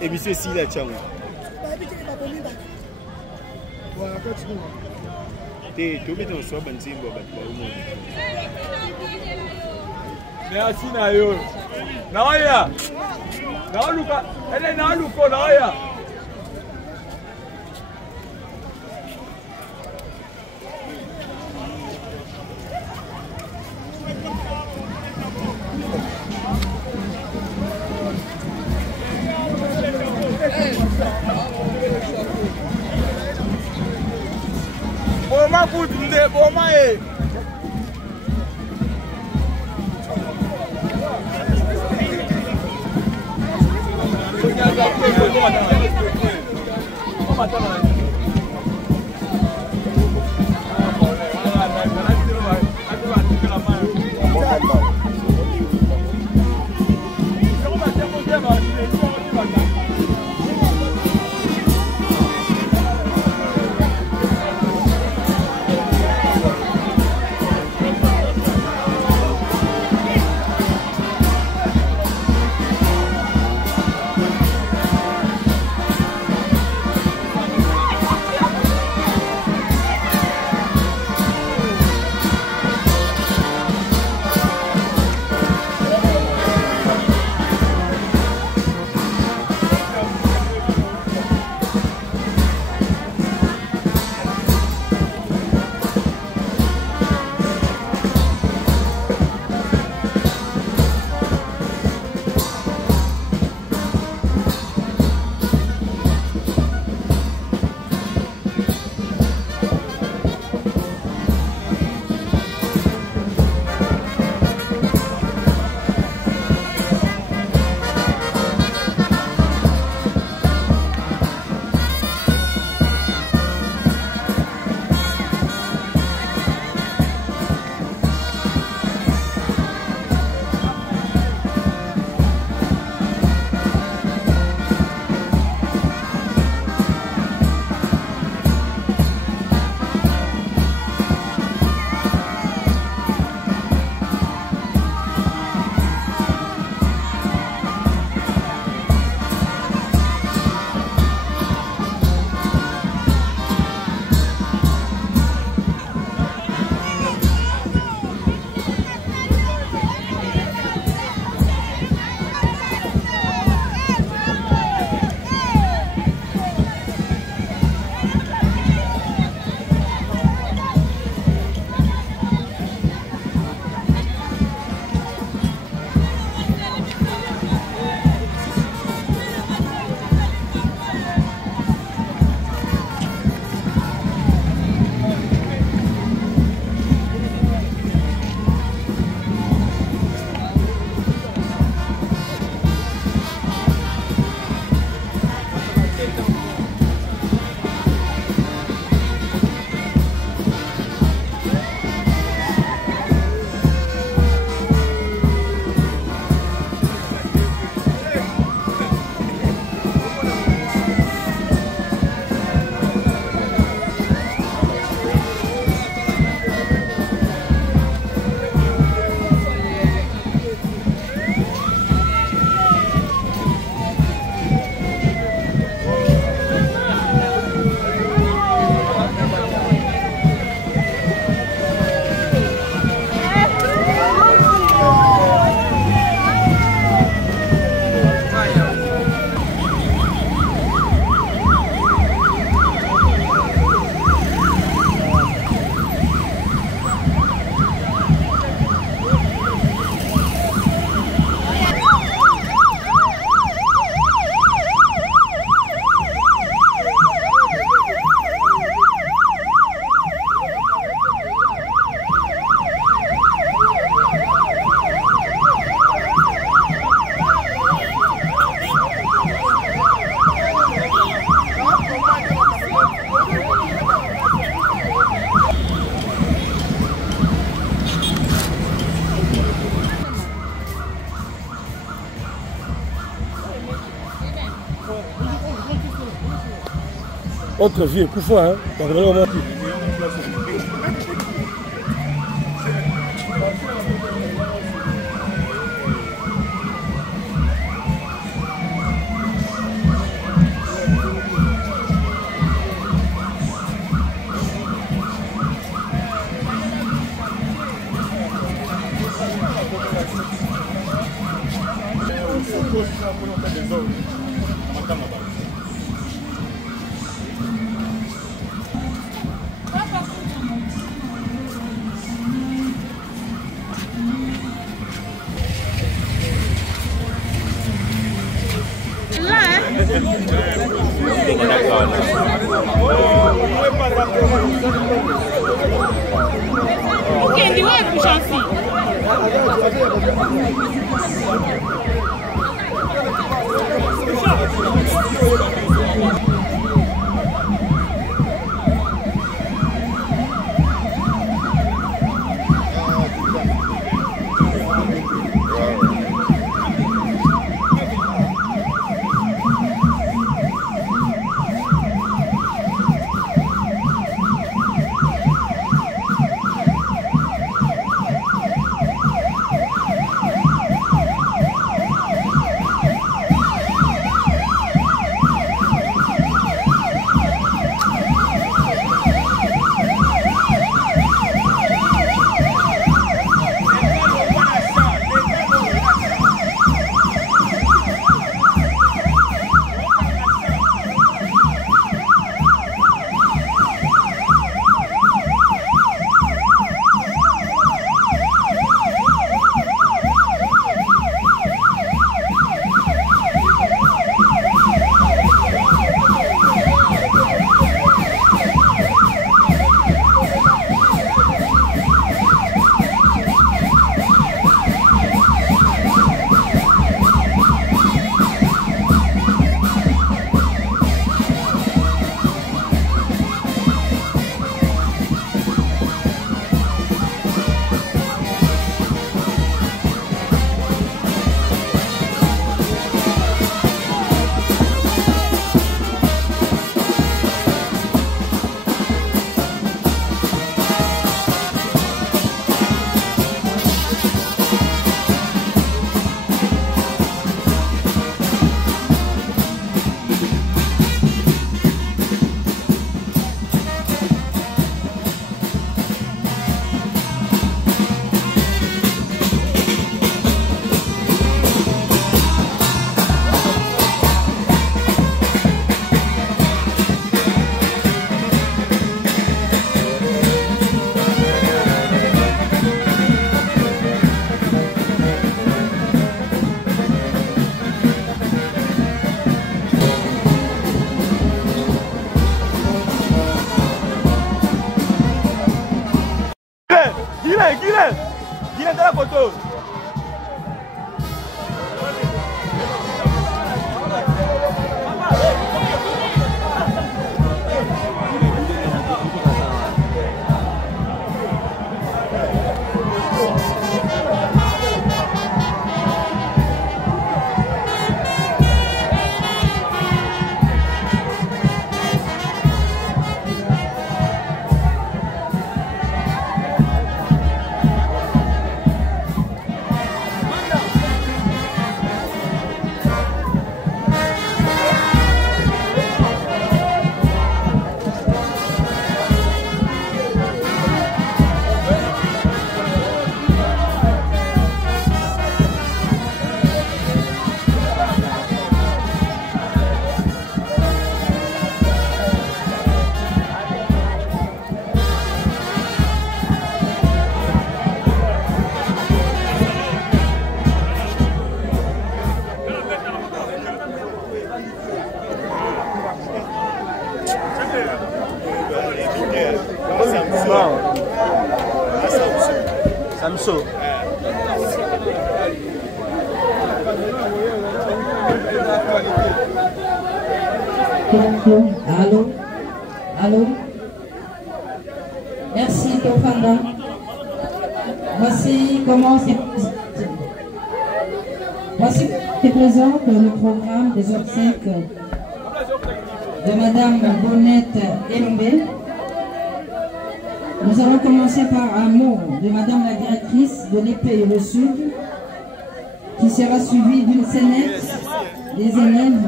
Et monsieur si la tchango. Te to meto so banzimbo battu ba umuntu. Merci na yo. Naoya. Naoluka, ele naoluko naoya. Boma kutunde boma e. Autre vie, Koufa, hein, t'as vraiment menti. Ukendi wapi Shansi? Guilhem de la photo. Samso. Allô? Allô? Merci Tofanda. Voici comment c'est présente le programme des obsèques de Madame Bonnette Elombe. Nous allons commencer par un mot de Madame la directrice de l'épée le Sud, qui sera suivi d'une scénette des élèves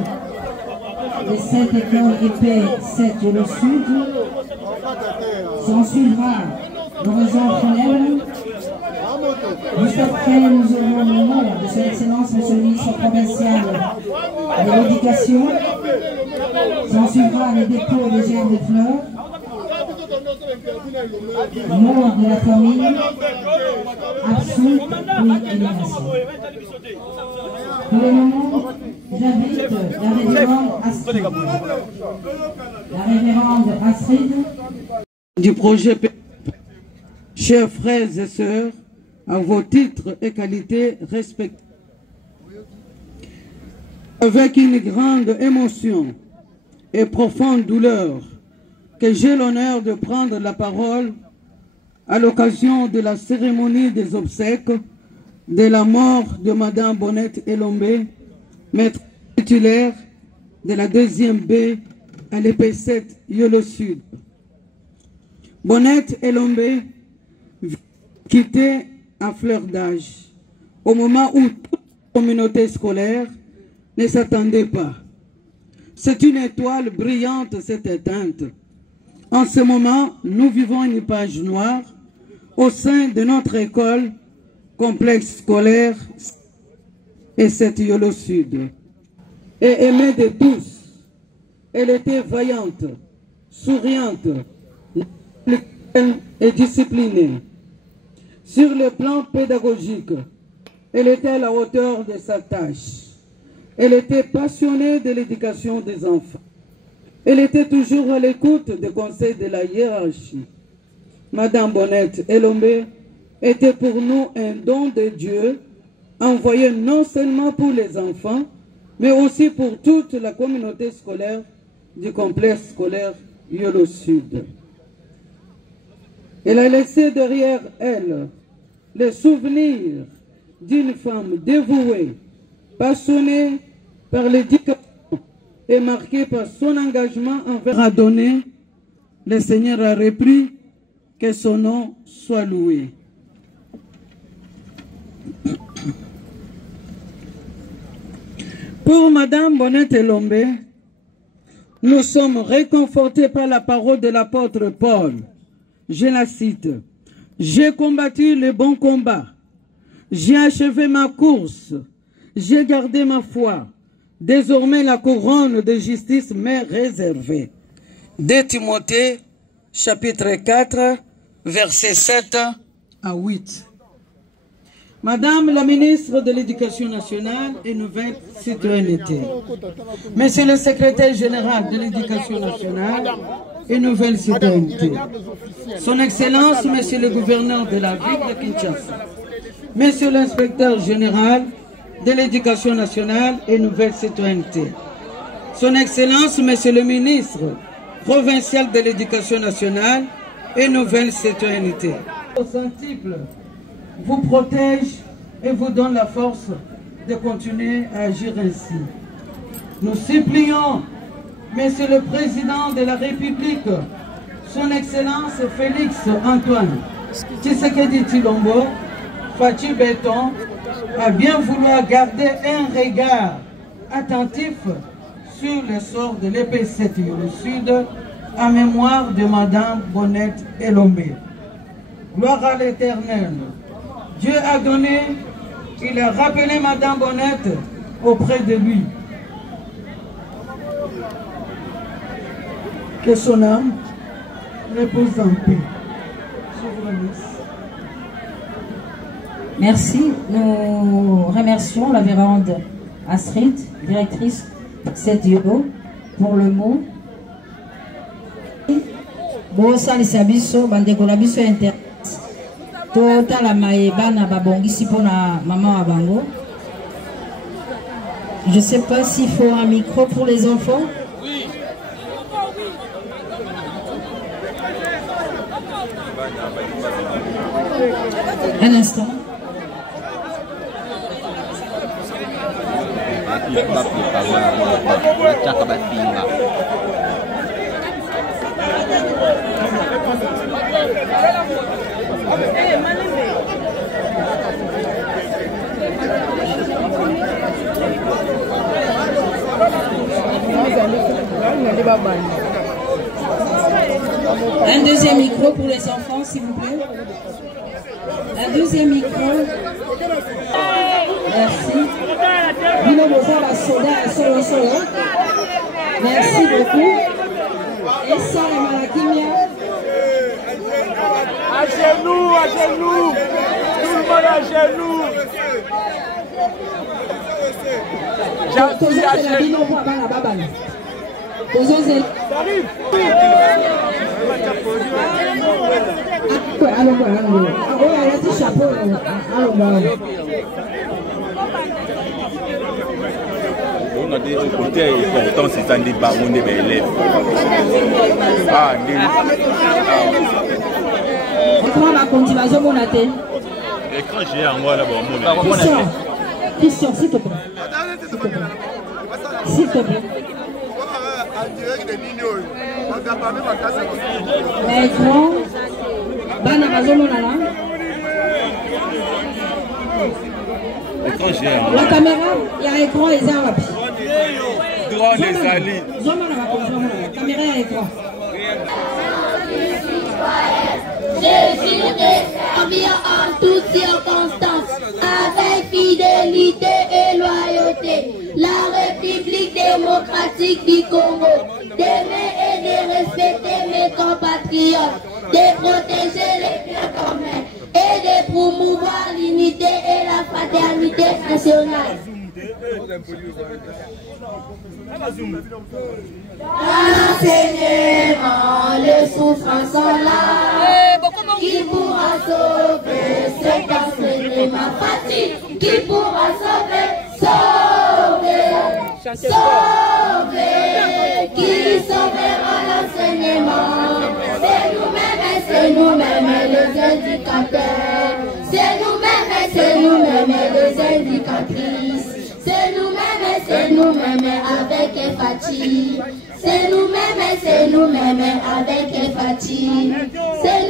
de cette école épée 7 le Sud. S'en suivra l'oraison funèbre Juste après, nous aurons le nom de son Excellence, Monsieur le ministre provincial de l'Éducation. S'en suivra le dépôt des germes de fleurs. Mort de la famille. Absous, puis élimination. Pour le moment, j'invite la révérende Astrid. La révérende Astrid. Du projet chers frères et sœurs, à vos titres et qualités respectifs. Avec une grande émotion et profonde douleur, que j'ai l'honneur de prendre la parole à l'occasion de la cérémonie des obsèques de la mort de Madame Bonnette Elombe, maître titulaire de la 2e B à l'EP7 Yolo Sud. Bonnette Elombe quittait à fleur d'âge, au moment où toute la communauté scolaire ne s'attendait pas. C'est une étoile brillante s'est éteinte. En ce moment, nous vivons une page noire au sein de notre école, complexe scolaire et cette Yolo Sud. Et aimée de tous, elle était vaillante, souriante et disciplinée. Sur le plan pédagogique, elle était à la hauteur de sa tâche. Elle était passionnée de l'éducation des enfants. Elle était toujours à l'écoute des conseils de la hiérarchie. Madame Bonnette Elombe était pour nous un don de Dieu, envoyé non seulement pour les enfants, mais aussi pour toute la communauté scolaire du complexe scolaire Yolo Sud. Elle a laissé derrière elle le souvenir d'une femme dévouée, passionnée par l'éducation et marquée par son engagement envers a donné, le Seigneur a repris, que son nom soit loué. Pour Madame Bonnette Elombe, nous sommes réconfortés par la parole de l'apôtre Paul. Je la cite. « J'ai combattu le bon combat. J'ai achevé ma course. J'ai gardé ma foi. Désormais, la couronne de justice m'est réservée. » 2 Timothée, chapitre 4, versets 7 à 8. Madame la ministre de l'Éducation nationale et Nouvelle Citoyenneté, Monsieur le secrétaire général de l'Éducation nationale et Nouvelle Citoyenneté, Son Excellence, Monsieur le gouverneur de la ville de Kinshasa, Monsieur l'inspecteur général de l'Éducation nationale et Nouvelle Citoyenneté, Son Excellence, Monsieur le ministre provincial de l'Éducation nationale et Nouvelle Citoyenneté. Au centuple vous protège et vous donne la force de continuer à agir ainsi. Nous supplions, Monsieur le Président de la République, Son Excellence Félix Antoine Tshisekedi Tshilombo, Fachi Béton, à bien vouloir garder un regard attentif sur le sort de l'EP7 Yolo Sud en mémoire de Madame Bonnette Elombe. Gloire à l'Éternel. Dieu a donné, il a rappelé Madame Bonnette auprès de lui. Que son âme repose en paix. Je vous remercie. Merci. Nous remercions la révérende Astrid, directrice cette Yolo, pour le mot. Bon, ça, les sabiso, bandeko la biso inter. Tota la maeba na babongisi pour la maman Abango. Je ne sais pas s'il faut un micro pour les enfants. Oui. Un instant. Un deuxième micro pour les enfants, s'il vous plaît. Un Deuxième micro. Merci. Bino Boza la soda solo solo. Merci beaucoup. Et ça, la Malakimia. À genoux, à genoux. Tout le monde à genoux. J'appuie à genoux. On a des côtés importants, c'est un des barons des élèves. Ah, l'écran géant, moi là-bas, Christian, s'il te plaît. S'il te plaît. L'écran. La caméra, il y a écran et ça va. Droit les alliés. La caméra et écran. Jésus est servi en toutes circonstances, avec fidélité et loyauté. La République démocratique du Congo, d'aimer et de respecter mes compatriotes, de protéger les biens communs et de promouvoir l'unité et la fraternité nationale. L'enseignement, les souffrances sont là. Qui pourra sauver cet enseignement facile? Qui pourra sauver? Sauver. Qui sauvera l'enseignement? C'est nous-mêmes les éducateurs. C'est nous-mêmes les éducatrices. C'est nous-mêmes avec Fati. C'est nous-mêmes avec Fati. C'est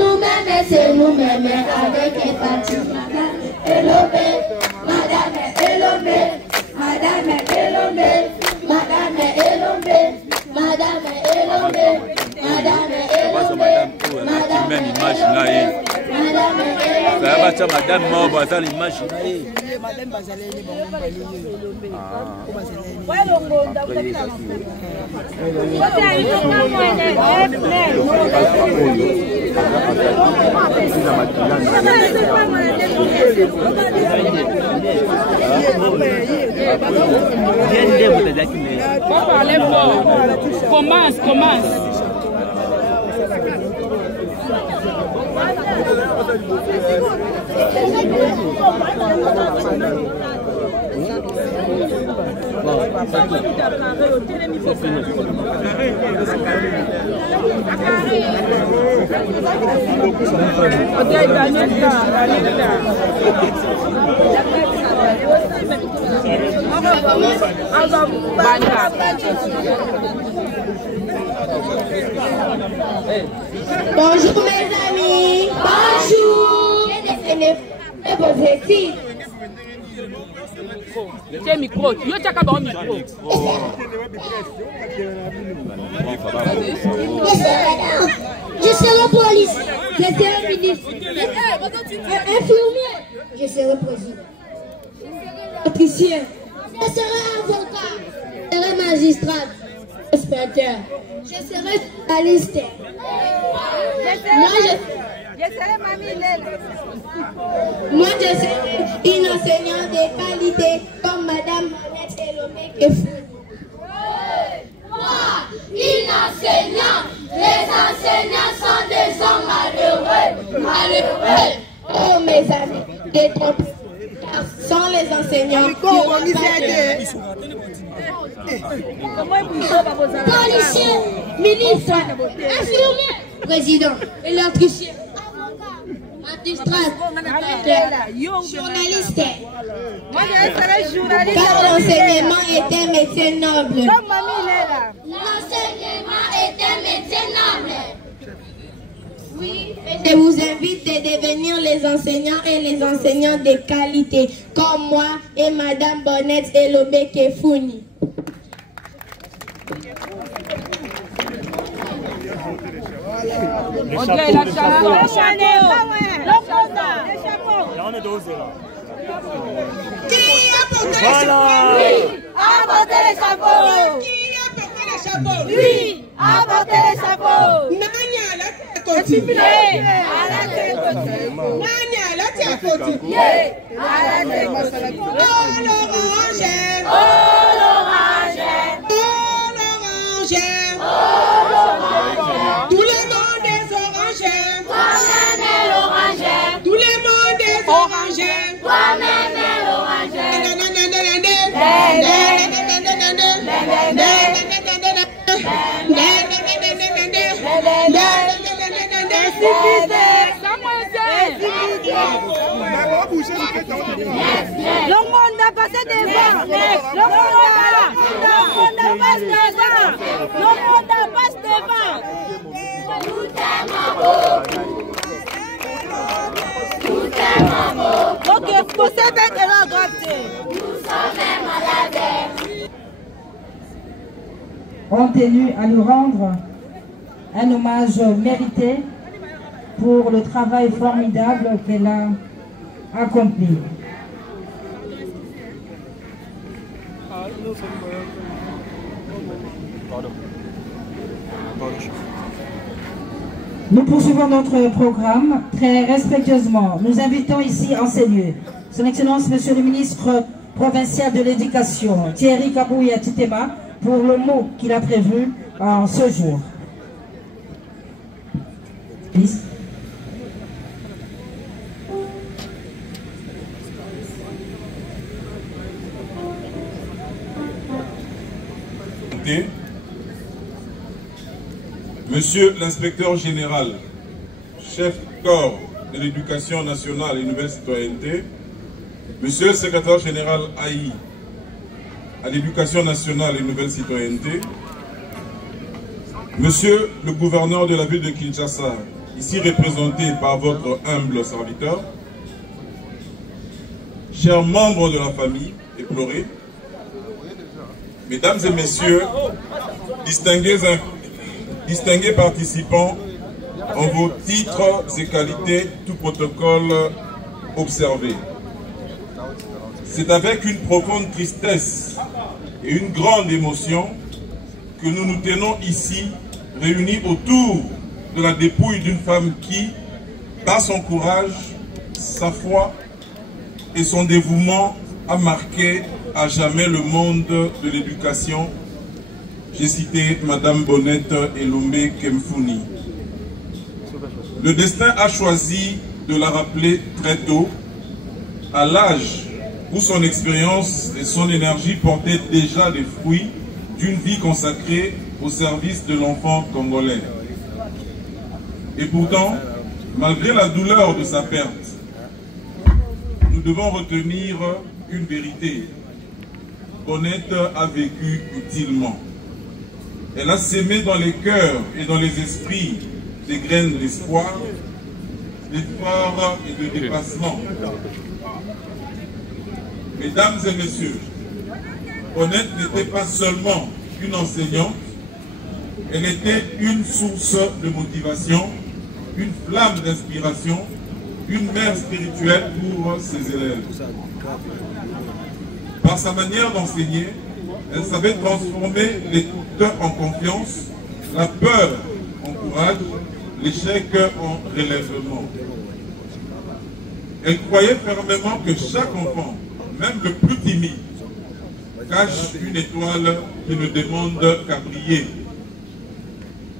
nous-mêmes avec Fati. Madame Elombe, Madame Elombe, Madame Elombe, Madame Elombe, Madame Elombe, Madame Commence. Bonjour mes amis, bonjour. Et vos études. Tiens micro, yo tiens qu'à bon micro. Je serai police, je serai ministre, infirmier, je serai président, patricien, je serai avocat, je serai magistrat, inspecteur, je serai journaliste. Moi je serai une enseignante de qualité comme Madame Bonnette Elombe Kefou. Moi, une enseignante. Les enseignants sont des hommes malheureux. Oh mes amis, détrompés. Sont les enseignants qui ont policiers, ministres, infirmiers, président, électricien, magistrat, journaliste. Car l'enseignement est un métier noble. L'enseignement est un métier noble. Oui, je vous invite à devenir les enseignants et les enseignants de qualité, comme moi et Madame Bonnette Elombe Kefou. On dirait la chapeau. On est dosé là. Qui a porté les chapeaux? Oui, a porté les chapeaux. Qui a porté les chapeaux? Oui, a porté les chapeaux. Nanya la tia koti. Nanya la tia koti. Oh l'orange. Oh l'orange. Oh l'orange. Oh l'orange. Tout le monde est orange. Toi-même est l'orange. Tout le monde est orange. Toi-même est l'orange. Le monde a passé devant. Le monde passe devant. Le monde passe devant. Nous t'aimons beaucoup. Nous t'aimons beaucoup. Donc, vous savez que la grâce. Nous sommes même à la terre. Ont tenu à lui rendre un hommage mérité pour le travail formidable qu'elle a accompli. Nous poursuivons notre programme très respectueusement. Nous invitons ici en ces lieux Son Excellence Monsieur le ministre provincial de l'Éducation, Thierry Kabouya Titema, pour le mot qu'il a prévu en ce jour. Please. Monsieur l'inspecteur général, chef corps de l'éducation nationale et nouvelle citoyenneté, Monsieur le secrétaire général AI à l'éducation nationale et nouvelle citoyenneté, Monsieur le gouverneur de la ville de Kinshasa, ici représenté par votre humble serviteur, chers membres de la famille éplorée, Mesdames et Messieurs, distingués participants, en vos titres et qualités, tout protocole observé. C'est avec une profonde tristesse et une grande émotion que nous nous tenons ici, réunis autour de la dépouille d'une femme qui, par son courage, sa foi et son dévouement, a marqué à jamais le monde de l'éducation. J'ai cité Madame Bonnette Elombe Kemfuni. Le destin a choisi de la rappeler très tôt, à l'âge où son expérience et son énergie portaient déjà les fruits d'une vie consacrée au service de l'enfant congolais. Et pourtant, malgré la douleur de sa perte, nous devons retenir une vérité. Bonnette a vécu utilement. Elle a sémé dans les cœurs et dans les esprits des graines d'espoir, d'effort et de dépassement. Mesdames et messieurs, Bonnette n'était pas seulement une enseignante, elle était une source de motivation, une flamme d'inspiration, une mère spirituelle pour ses élèves. Par sa manière d'enseigner, elle savait transformer les doutes en confiance, la peur en courage, l'échec en relèvement. Elle croyait fermement que chaque enfant, même le plus timide, cache une étoile qui ne demande qu'à briller.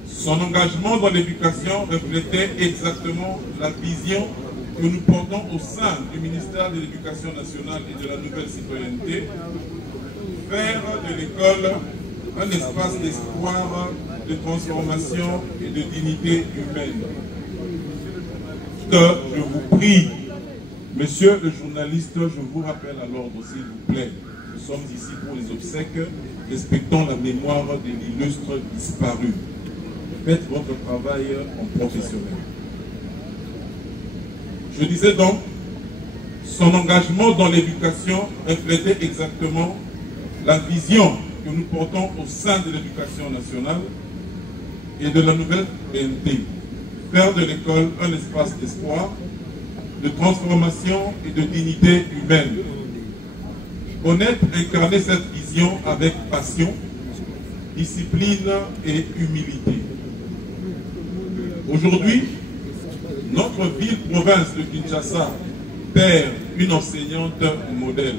Son engagement dans l'éducation reflétait exactement la vision que nous portons au sein du ministère de l'Éducation nationale et de la nouvelle citoyenneté, faire de l'école un espace d'espoir, de transformation et de dignité humaine. Je vous prie, monsieur le journaliste, je vous rappelle à l'ordre s'il vous plaît. Nous sommes ici pour les obsèques, respectons la mémoire de l'illustre disparu. Faites votre travail en professionnel. Je disais donc, son engagement dans l'éducation reflétait exactement la vision que nous portons au sein de l'éducation nationale, et de la nouvelle BNT. Faire de l'école un espace d'espoir, de transformation et de dignité humaine. Honnête incarner cette vision avec passion, discipline et humilité. Aujourd'hui, notre ville-province de Kinshasa perd une enseignante modèle.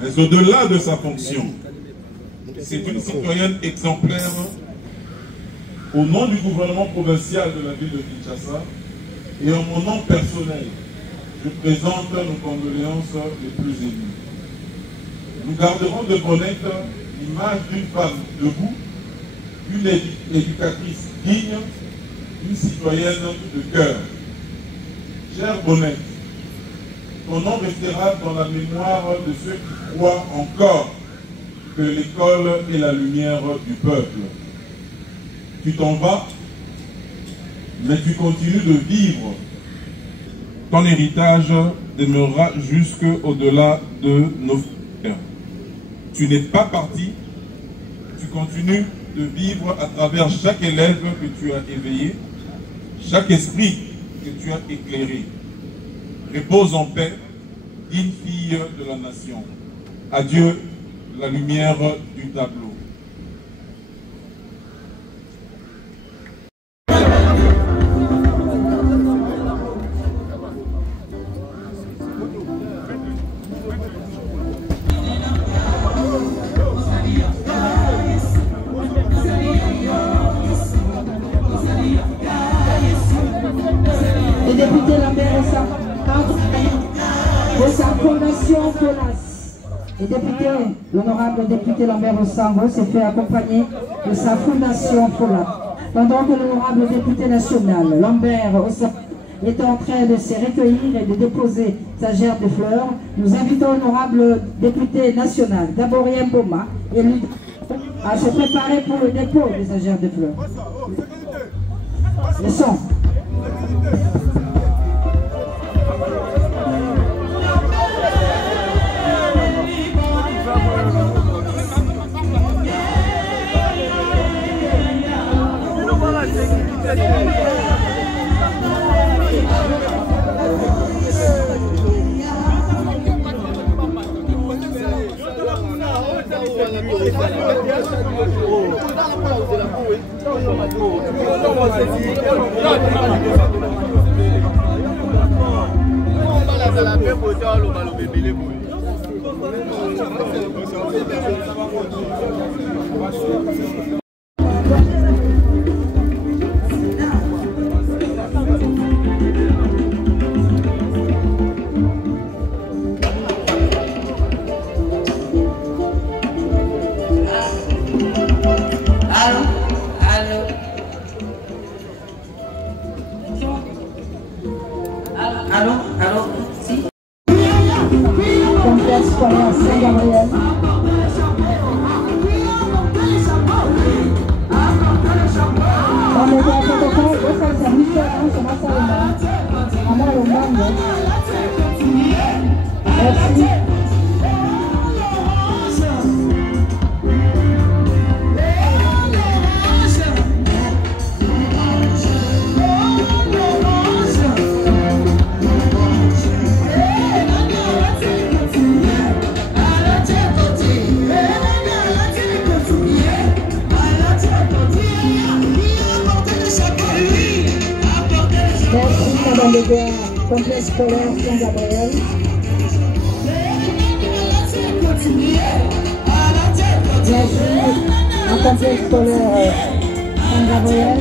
Mais au-delà de sa fonction, c'est une citoyenne exemplaire. Au nom du gouvernement provincial de la ville de Kinshasa et en mon nom personnel, je présente nos condoléances les plus émues. Nous garderons de Bonnette l'image d'une femme debout, une éducatrice digne, une citoyenne de cœur. Chère Bonnette, ton nom restera dans la mémoire de ceux qui croient encore que l'école est la lumière du peuple. Tu t'en vas, mais tu continues de vivre. Ton héritage demeurera jusqu'au-delà de nos frères. Tu n'es pas parti, tu continues de vivre à travers chaque élève que tu as éveillé, chaque esprit que tu as éclairé. Repose en paix, digne fille de la nation. Adieu, la lumière du tableau. Le député Lambert de sa fondation FONAS. Le député, l'honorable député Lambert Osango s'est fait accompagner de sa fondation FONAS. Pendant que l'honorable député national Lambert Osango est en train de se recueillir et de déposer sa gerbe de fleurs, nous invitons l'honorable député national Gaborien Boma élu à se préparer pour le dépôt de sa gerbe de fleurs. Le son. Complexe scolaire Saint-Gabriel. Merci, un complexe scolaire Saint-Gabriel.